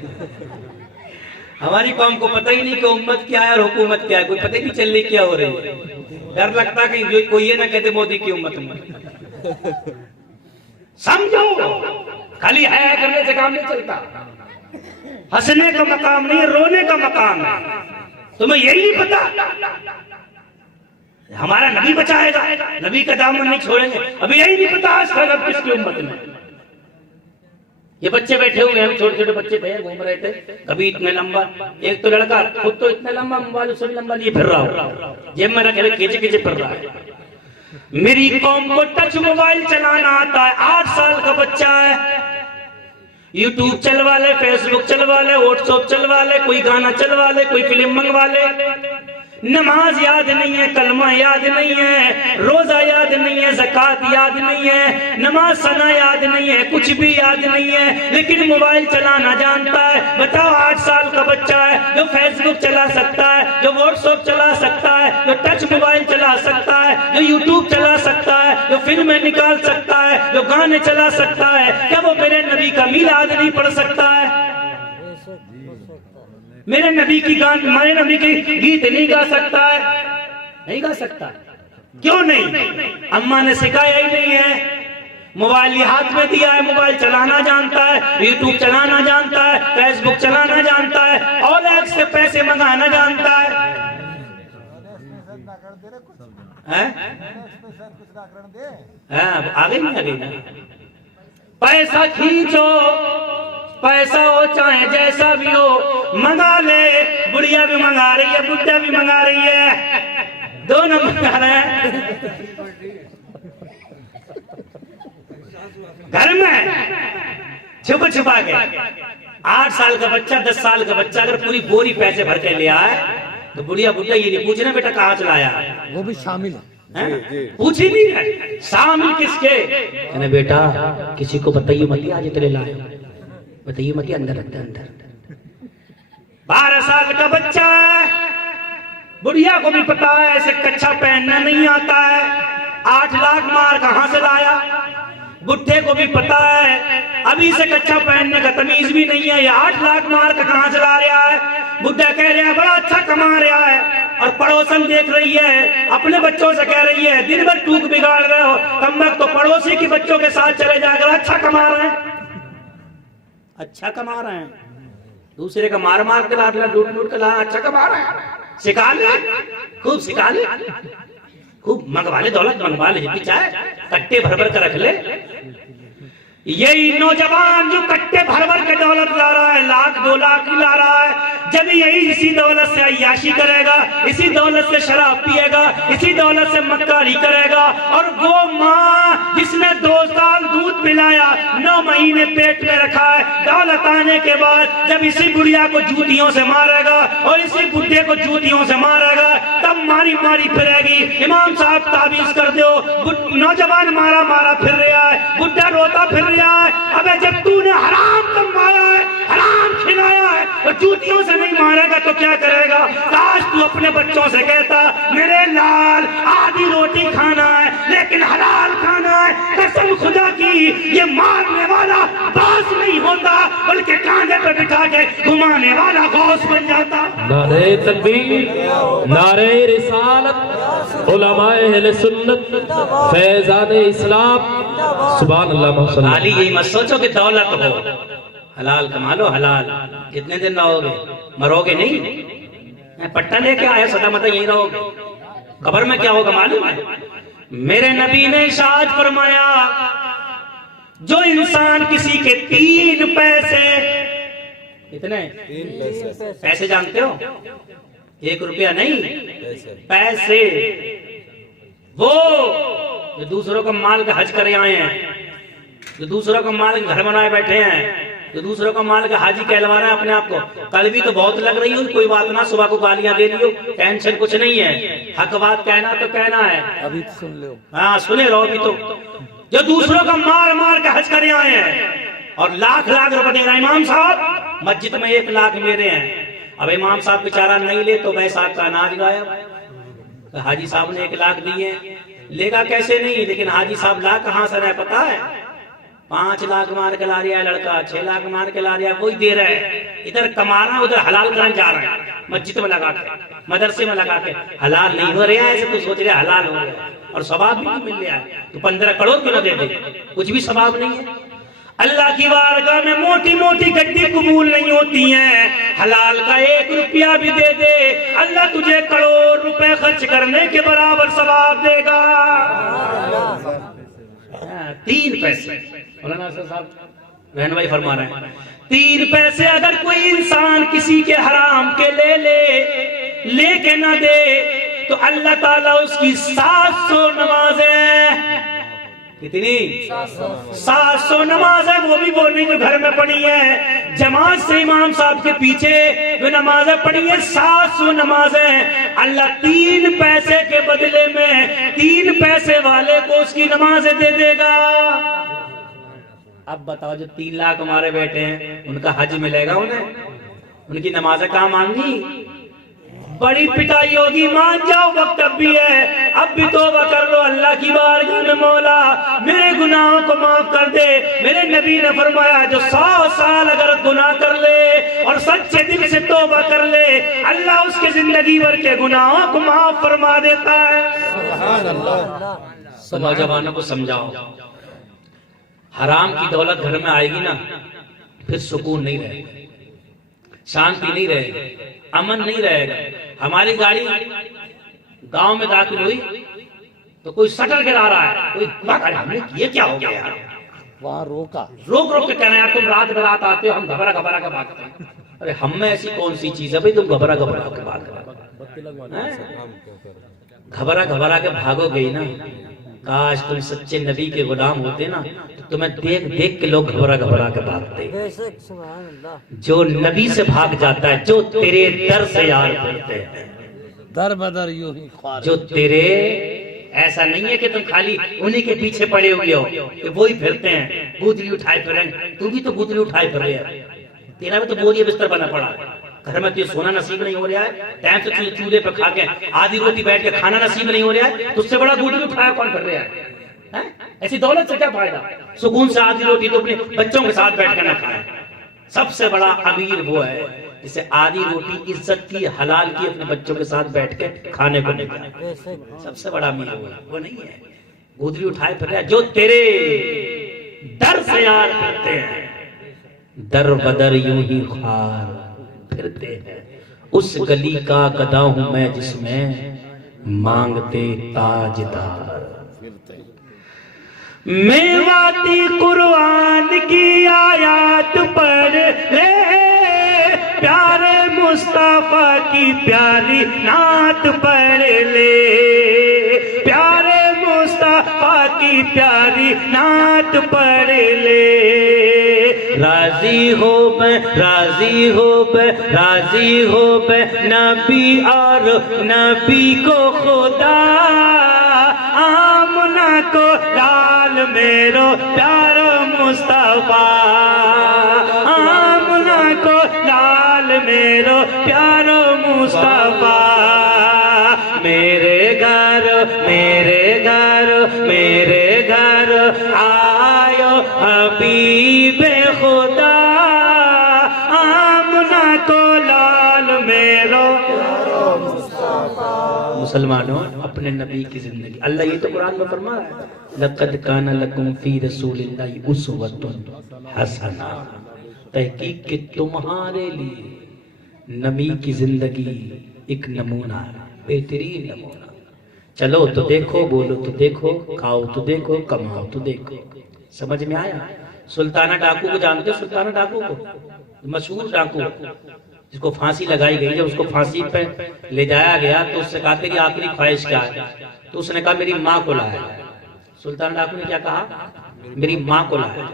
ہماری قوم کو پتہ ہی نہیں کہ امت کیا ہے اور حکومت کیا ہے، کوئی پتہ ہی نہیں چل رہی کیا ہو رہی ہے۔ ڈر لگتا کہ کوئی یہ نہ کہتے مودی کی امت میں۔ سمجھو خالی ہے کرنے سے کام نہیں چلتا، ہنسنے کا مقام نہیں، رونے کا مقام ہے۔ تمہیں یہی نہیں پتا ہمارا نبی بچائے گا، نبی کا دامن نہیں چھوڑیں گے؟ ابھی یہی نہیں پتا آج تک کس کی امت میں۔ یہ بچے بیٹھے ہوئے ہیں، چھوٹے چھوٹے بچے پہ گھوم رہے تھے، کبھی اتنے لمبا، ایک تو لڑکا خود تو اتنا لمبا موبائل اس سے بھی لمبا لیے پھر رہا ہو، جیب میں رکھے کھینچے کھینچے پھر رہا ہے، میری قوم کو ٹچ موبائل چلانا آتا ہے، 8 سال کا بچہ ہے، یوٹیوب چلوا لے، فیس بک چلوا لے، واٹس ایپ چلوا لے، کوئی گانا چلوا لے، کوئی فلم منگوا لے، نماز یاد نہیں ہے، کلمہ یاد نہیں ہے، روزہ یاد نہیں ہے، زکوٰۃ یاد نہیں ہے، نماز ثنا یاد نہیں ہے، کچھ بھی یاد نہیں ہے، لیکن موبائل چلانا جانتا ہے۔ بتاؤ 8 سال کا بچہ ہے جو فیس بک چلا سکتا ہے، جو واٹس ایپ چلا سکتا ہے، جو ٹچ موبائل چلا سکتا ہے، جو یوٹیوب چلا سکتا ہے، جو فلمیں نکال سکتا ہے، جو گانے چلا سکتا ہے، کیا وہ میرے نبی کا میلاد نہیں پڑھ سکتا ہے؟ میرے نبی کی گیت نہیں گا سکتا ہے؟ نہیں گا سکتا۔ کیوں نہیں؟ اماں نے سکھایا ہی نہیں ہے۔ موبائل یہ ہاتھ میں دیا ہے، موبائل چلانا جانتا ہے، یوٹیوب چلانا جانتا ہے، فیس بک چلانا جانتا ہے، اور ایک سے پیسے منگانا جانتا ہے۔ آگے نہیں آگے نا، پیسہ کھینچو، پیسہ ہو چاہے جیسا بھی ہو منگا لے، بڑھیا بھی منگا رہی ہے، بڈھا بھی منگا رہی ہے، دونوں منگا رہے ہیں۔ گھر میں چھپا چھپا کے 8 سال کا بچہ، 10 سال کا بچہ اگر پوری بوری پیسے بھر کے لے آئے تو بڑھیا بڈھا یہ نہیں پوچھنا بیٹا کہاں چلایا، وہ بھی شامل ہے، پوچھ ہی نہیں ہے شامل کس کے۔ کہنے بیٹا کسی کو بتائیے مت آج تیرے لائے، بتائیے مت، اندر رکھتے اندر۔ 12 سال کا بچہ ہے، بڑھیا کو بھی پتا ہے ایسے کچھا پہننا نہیں آتا ہے، 8 لاکھ مار کہاں سے لایا، بڈھے کو بھی پتا ہے ابھی سے کچھا پہننے کا تمیز بھی نہیں ہے، یہ 8 لاکھ مار کا کہاں سے لا رہا ہے۔ بڈھا کہہ رہا ہے بڑا اچھا کما رہا ہے، اور پڑوسن دیکھ رہی ہے، اپنے بچوں سے کہہ رہی ہے دن بھر ٹوک بگاڑ رہے ہو، کم وقت تو پڑوسی کے بچوں کے ساتھ چلے جا کر اچھا کما رہے ہیں، اچھا کما رہے ہیں، دوسرے کا مار مار کے لانا، لوٹ لوٹ کے لانا، اچھا کما رہے ہیں، سکھا لے، خوب سکھا لے، خوب منگوا لے، دولت منگوا لے جتنی چاہے، کٹے بھر بھر کر رکھ لے۔ یہی نوجوان جو کٹے بھر بھر کے دولت لا رہا ہے، 1 لاکھ 2 لاکھ کی لا رہا ہے، جب یہی اسی دولت سے عیاشی کرے گا، اسی دولت سے شراب پیے گا، اسی دولت سے مکاری کرے گا، اور وہ ماں جس نے 2 سال دودھ پلایا، 9 مہینے پیٹ میں رکھا ہے، دولت آنے کے بعد جب اسی بڑھیا کو جوتیوں سے مارے گا اور اسی بڈھے کو جوتیوں سے مارے گا، تب ماری ماری پھرے گی۔ امام صاحب تعویذ کر دو، نوجوان مارا مارا پھر رہا ہے، بڈھا روتا پھر رہا ہے، ابے جب تو نے حرام کمایا ہے، حرام کھلایا ہے، اور جوتیوں سے نہیں مارے گا تو کیا کرے گا؟ کاش تو اپنے بچوں سے کہتا میرے لال آدھی روٹی کھانا ہے لیکن حلال کھانا ہے، قسم خدا کی یہ مارنے والا باس نہیں ہوتا بلکہ کاندھے پہ بٹھا کے گھمانے والا غوث بن جاتا۔ نعرہ تکبیر، نعرہ رسالت، علماء اہل سنت، فیضان اسلام، سبحان اللہ محسن۔ علی یہی مت سوچو کہ دولت ہو، حلال کما لو، حلال، کتنے دن رہو گے، مرو گے نہیں، پٹا لے کے آئے سدا مت یہیں رہو گے، قبر میں کیا ہوگا معلوم ہے؟ میرے نبی نے ارشاد فرمایا جو انسان کسی کے 3 پیسے، کتنے پیسے جانتے ہو؟ 1 روپیہ نہیں، پیسے، وہ جو دوسروں کا مال کا حج کرے آئے ہیں، جو دوسروں کا مال گھر بنائے بیٹھے ہیں، جو دوسروں کا مال کا حاجی کہلوا رہا ہے اپنے آپ کو، کڑوی تو بہت لگ رہی ہو، کوئی بات نہ، صبح کو گالیاں دے رہی ہو، ٹینشن کچھ نہیں ہے، حق بات کہنا تو کہنا ہے، ابھی سن لو، ہاں سنے رہو ابھی تو، جو دوسروں کا مال مار کے حج کرے آئے ہیں اور لاکھ لاکھ روپے دے رہا ہے، امام صاحب مسجد میں 1 لاکھ میرے ہیں، اب امام صاحب بیچارہ نہیں لے تو بیساکھ کا اناج غائب، حاجی صاحب نے 1 لاکھ دیے، لے گا کیسے نہیں، لیکن حاجی صاحب لا کہاں سے رہے پتا ہے؟ 5 لاکھ مار کے لا رہا ہے لڑکا، 6 لاکھ مار کے لا رہا ہے، وہی دے رہا ہے، ادھر کما رہا ہے ادھر حلال کرنے جا رہا ہے، مسجد میں لگا کے، مدرسے میں لگا کے، حلال نہیں ہو رہا ہے ایسے تو سوچ رہے حلال ہو رہا ہے، اور ثواب بھی نہیں مل رہا ہے، تو 15 کروڑ کیوں نہ دے دے، کچھ بھی ثواب نہیں ہے۔ اللہ کی بارگاہ میں موٹی موٹی گڈی قبول نہیں ہوتی ہیں، حلال کا 1 روپیہ بھی دے دے، اللہ تجھے کروڑ روپے خرچ کرنے کے برابر ثواب دے گا۔ 3 پیسے، مولانا صاحب رہنمائی فرما رہے ہیں، 3 پیسے اگر کوئی انسان کسی کے حرام کے لے کے نہ دے تو اللہ تعالیٰ اس کی 700 نمازیں، کتنی 700 نمازیں، وہ بھی وہ نہیں جو گھر میں پڑھی ہے، جماعت سے امام صاحب کے پیچھے جو نمازیں پڑھی ہیں 700 نمازیں، اللہ 3 پیسے کے بدلے میں 3 پیسے والے کو اس کی نمازیں دے دے گا۔ اب بتاؤ جو 3 لاکھ ہمارے بیٹے ہیں ان کا حج ملے گا انہیں؟ ان کی نمازیں کہاں مانگی؟ بڑی پٹائی ہوگی، مان جاؤ وقت اب بھی ہے، اب بھی توبہ کر لو اللہ کی بارگاہ میں، مولا میرے گناہوں کو معاف کر دے۔ میرے نبی نے فرمایا جو 100 سال اگر گناہ کر لے اور سچے دل سے توبہ کر لے، اللہ اس کے زندگی بھر کے گناہوں کو معاف فرما دیتا ہے۔ سبحان اللہ۔ نوجوانوں کو سمجھاؤ، حرام کی دولت گھر میں آئے گی نا پھر سکون نہیں رہے گا، شانتی نہیں رہے گی، امن نہیں رہے گا۔ ہماری گاڑی گاؤں میں داخل ہوئی تو کوئی سٹر گرا رہا ہے، کوئی یہ کیا ہو گیا یار، وہاں روکا، روک کے کہنا یار تم رات برات آتے ہو، ہم گھبرا کے بھاگتے ہیں۔ ارے ہم میں ایسی کون سی چیز ہے بھئی تم گھبرا کے بھاگ رہے ہو؟ گھبرا کے بھاگو گئی نا، کاش تم سچے نبی کے غلام ہوتے نا تو تمہیں دیکھ کے لوگ گھبرا کے بھاگتے۔ جو نبی سے بھاگ جاتا ہے، جو تیرے در سے یار پھرتے ہیں، در بدر یوں ہی خوار، جو تیرے، ایسا نہیں ہے کہ تم خالی انہی کے پیچھے پڑے ہوئے ہو کہ وہی پھرتے ہیں، گودری اٹھائے پھریں، تو بھی تو گودری اٹھائے پھر رہے ہیں، تیرا بھی تو بوریہ بستر بنا پڑا ہے، گھر میں تجھے سونا نصیب نہیں ہو رہا ہے، ٹائم سے تجھے چولہے پہ کھا کے آدھی روٹی بیٹھ کے کھانا نصیب نہیں ہو رہا ہے، تجھ سے بڑا گودری اٹھایا کون پھر رہا ہے؟ ایسی دولت سے کیا فائدہ؟ سکون سے آدھی روٹی تو اپنے بچوں کے ساتھ بیٹھ کے نہ کھائیں۔ سب سے بڑا امیر وہ ہے جسے آدھی روٹی عزت کی، حلال کی، اپنے بچوں کے ساتھ بیٹھ کے کھانے کو ملے، سب سے بڑا امیر وہ نہیں ہے گودری اٹھائے پھر رہا ہے۔ جو تیرے در سے یار پھرتے ہیں، در بدر یوں ہی خوار پھرتے ہیں، اس گلی کا گدا ہوں میں جس میں مانگتے تاجدار۔ میواتی قرآن کی آیات پڑھ لے، پیارے مصطفیٰ کی پیاری نعت پڑھ لے، پیارے مصطفیٰ کی پیاری نعت پڑھ لے۔ راضی ہو میں، راضی ہو میں، راضی ہو میں نبی اور نبی کو خدا، آمنہ کو لال میرو پیارو مصطفیٰ، آمنہ کو لال میرو پیارو مصطفیٰ۔ میرے گھر میرے گھر میرے گھر آیو حبیب خدا، آمنہ کو لال میرو پیارو مصطفیٰ۔ مسلمانوں اپنے نبی کی زندگی، اللہ یہ تو قرآن میں فرما رہا ہے لَقَدْ كَانَ لَكُمْ فِي رَسُولِ اللَّهِ أُسْوَةٌ حَسَنَةٌ، تحقیق کہ تمہارے لیے نبی کی زندگی ایک نمونہ ہے، بہترین نمونہ۔ چلو تو دیکھو، بولو تو دیکھو، کھاؤ تو دیکھو، کماؤ تو دیکھو۔ سمجھ میں آیا؟ سلطانہ ڈاکو کو جانتے ہو؟ سلطانہ ڈاکو کو، مشہور ڈاکو جس کو پھانسی لگائی گئی، جب اس کو پھانسی پہ لے جایا گیا تو اس سے کہا تیری آخری خواہش کیا ہے؟ تو اس نے کہا میری ماں کو لایا۔ سلطانہ ڈاکو نے کیا کہا؟ میری ماں کو لایا۔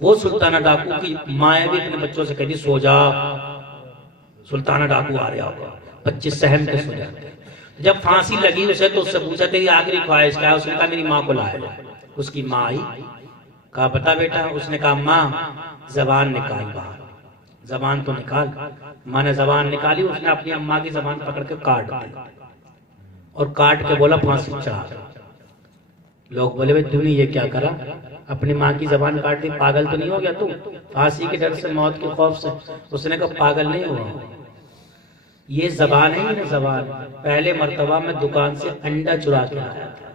وہ سلطانہ ڈاکو کی مائیں بھی اپنے بچوں سے کہتی سو جا، سلطانہ ڈاکو آ رہا ہوگا، بچے سہم کے سو جاتے۔ جب پھانسی لگی اسے تو اس سے پوچھا تیری آخری خواہش کیا ہے؟ اس نے کہا میری ماں کو لایا۔ اس کی ماں آئی، کہا بتا بیٹا۔ اس نے کہا ماں زبان نکال باہر۔ زبان تو نکال۔ ماں نے زبان نکالی، اس نے اپنی اماں کی زبان پکڑ کے کاٹ دی اور کاٹ کے بولا پھانسی چڑھا۔ لوگ بولے بھائی تو نے یہ کیا کرا؟ اپنی ماں کی زبان کاٹ دی، پاگل تو نہیں ہو گیا تو؟ پھانسی کے ڈر سے، موت کے خوف سے۔ اس نے کہا پاگل نہیں ہوا، یہ زبان ہے نا زبان۔ پہلے مرتبہ میں دکان سے انڈا چرا کے آیا تھا،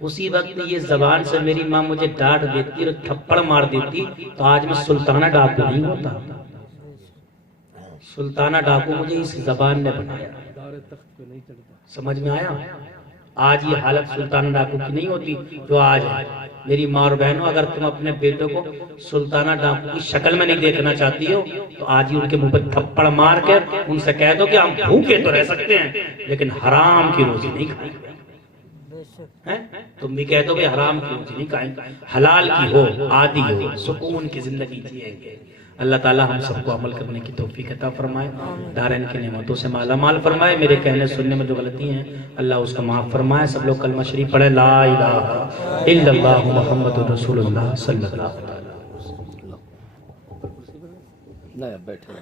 اسی وقت یہ زبان سے میری ماں مجھے ڈانٹ دیتی اور تھپڑ مار دیتی تو آج میں سلطانہ ڈاکو نہیں ہوتا۔ سلطانہ ڈاکو مجھے اس زبان نے بنایا۔ سمجھ میں آیا؟ آج یہ حالت سلطان ڈاکو کی نہیں ہوتی جو آج ہے. میری ماں اور بہنوں، اگر تم اپنے بیٹوں کو سلطانہ ڈاکو کی شکل میں نہیں دیکھنا چاہتی ہو تو آج ہی ان کے منہ پہ تھپڑ مار کر ان سے کہہ دو کہ ہم بھوکے تو رہ سکتے ہیں لیکن حرام کی روزی نہیں کھائیں گے. تم بھی کہہ دو کہ حرام کی روزی نہیں کھائیں گے، حلال کی ہو، عادی ہو، سکون کی زندگی جئیں گے. اللہ تعالی ہم سب کو عمل کرنے کی توفیق عطا فرمائے، دارین کی نعمتوں سے مالا مال فرمائے. میرے کہنے سننے میں جو غلطی ہیں اللہ اس کا معاف فرمائے. سب لوگ کلمہ شریف پڑھے، لا الہ الا اللہ محمد رسول اللہ صلی اللہ علیہ وسلم. نہیں بیٹھے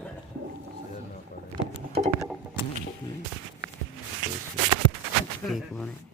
ٹھیک ہونے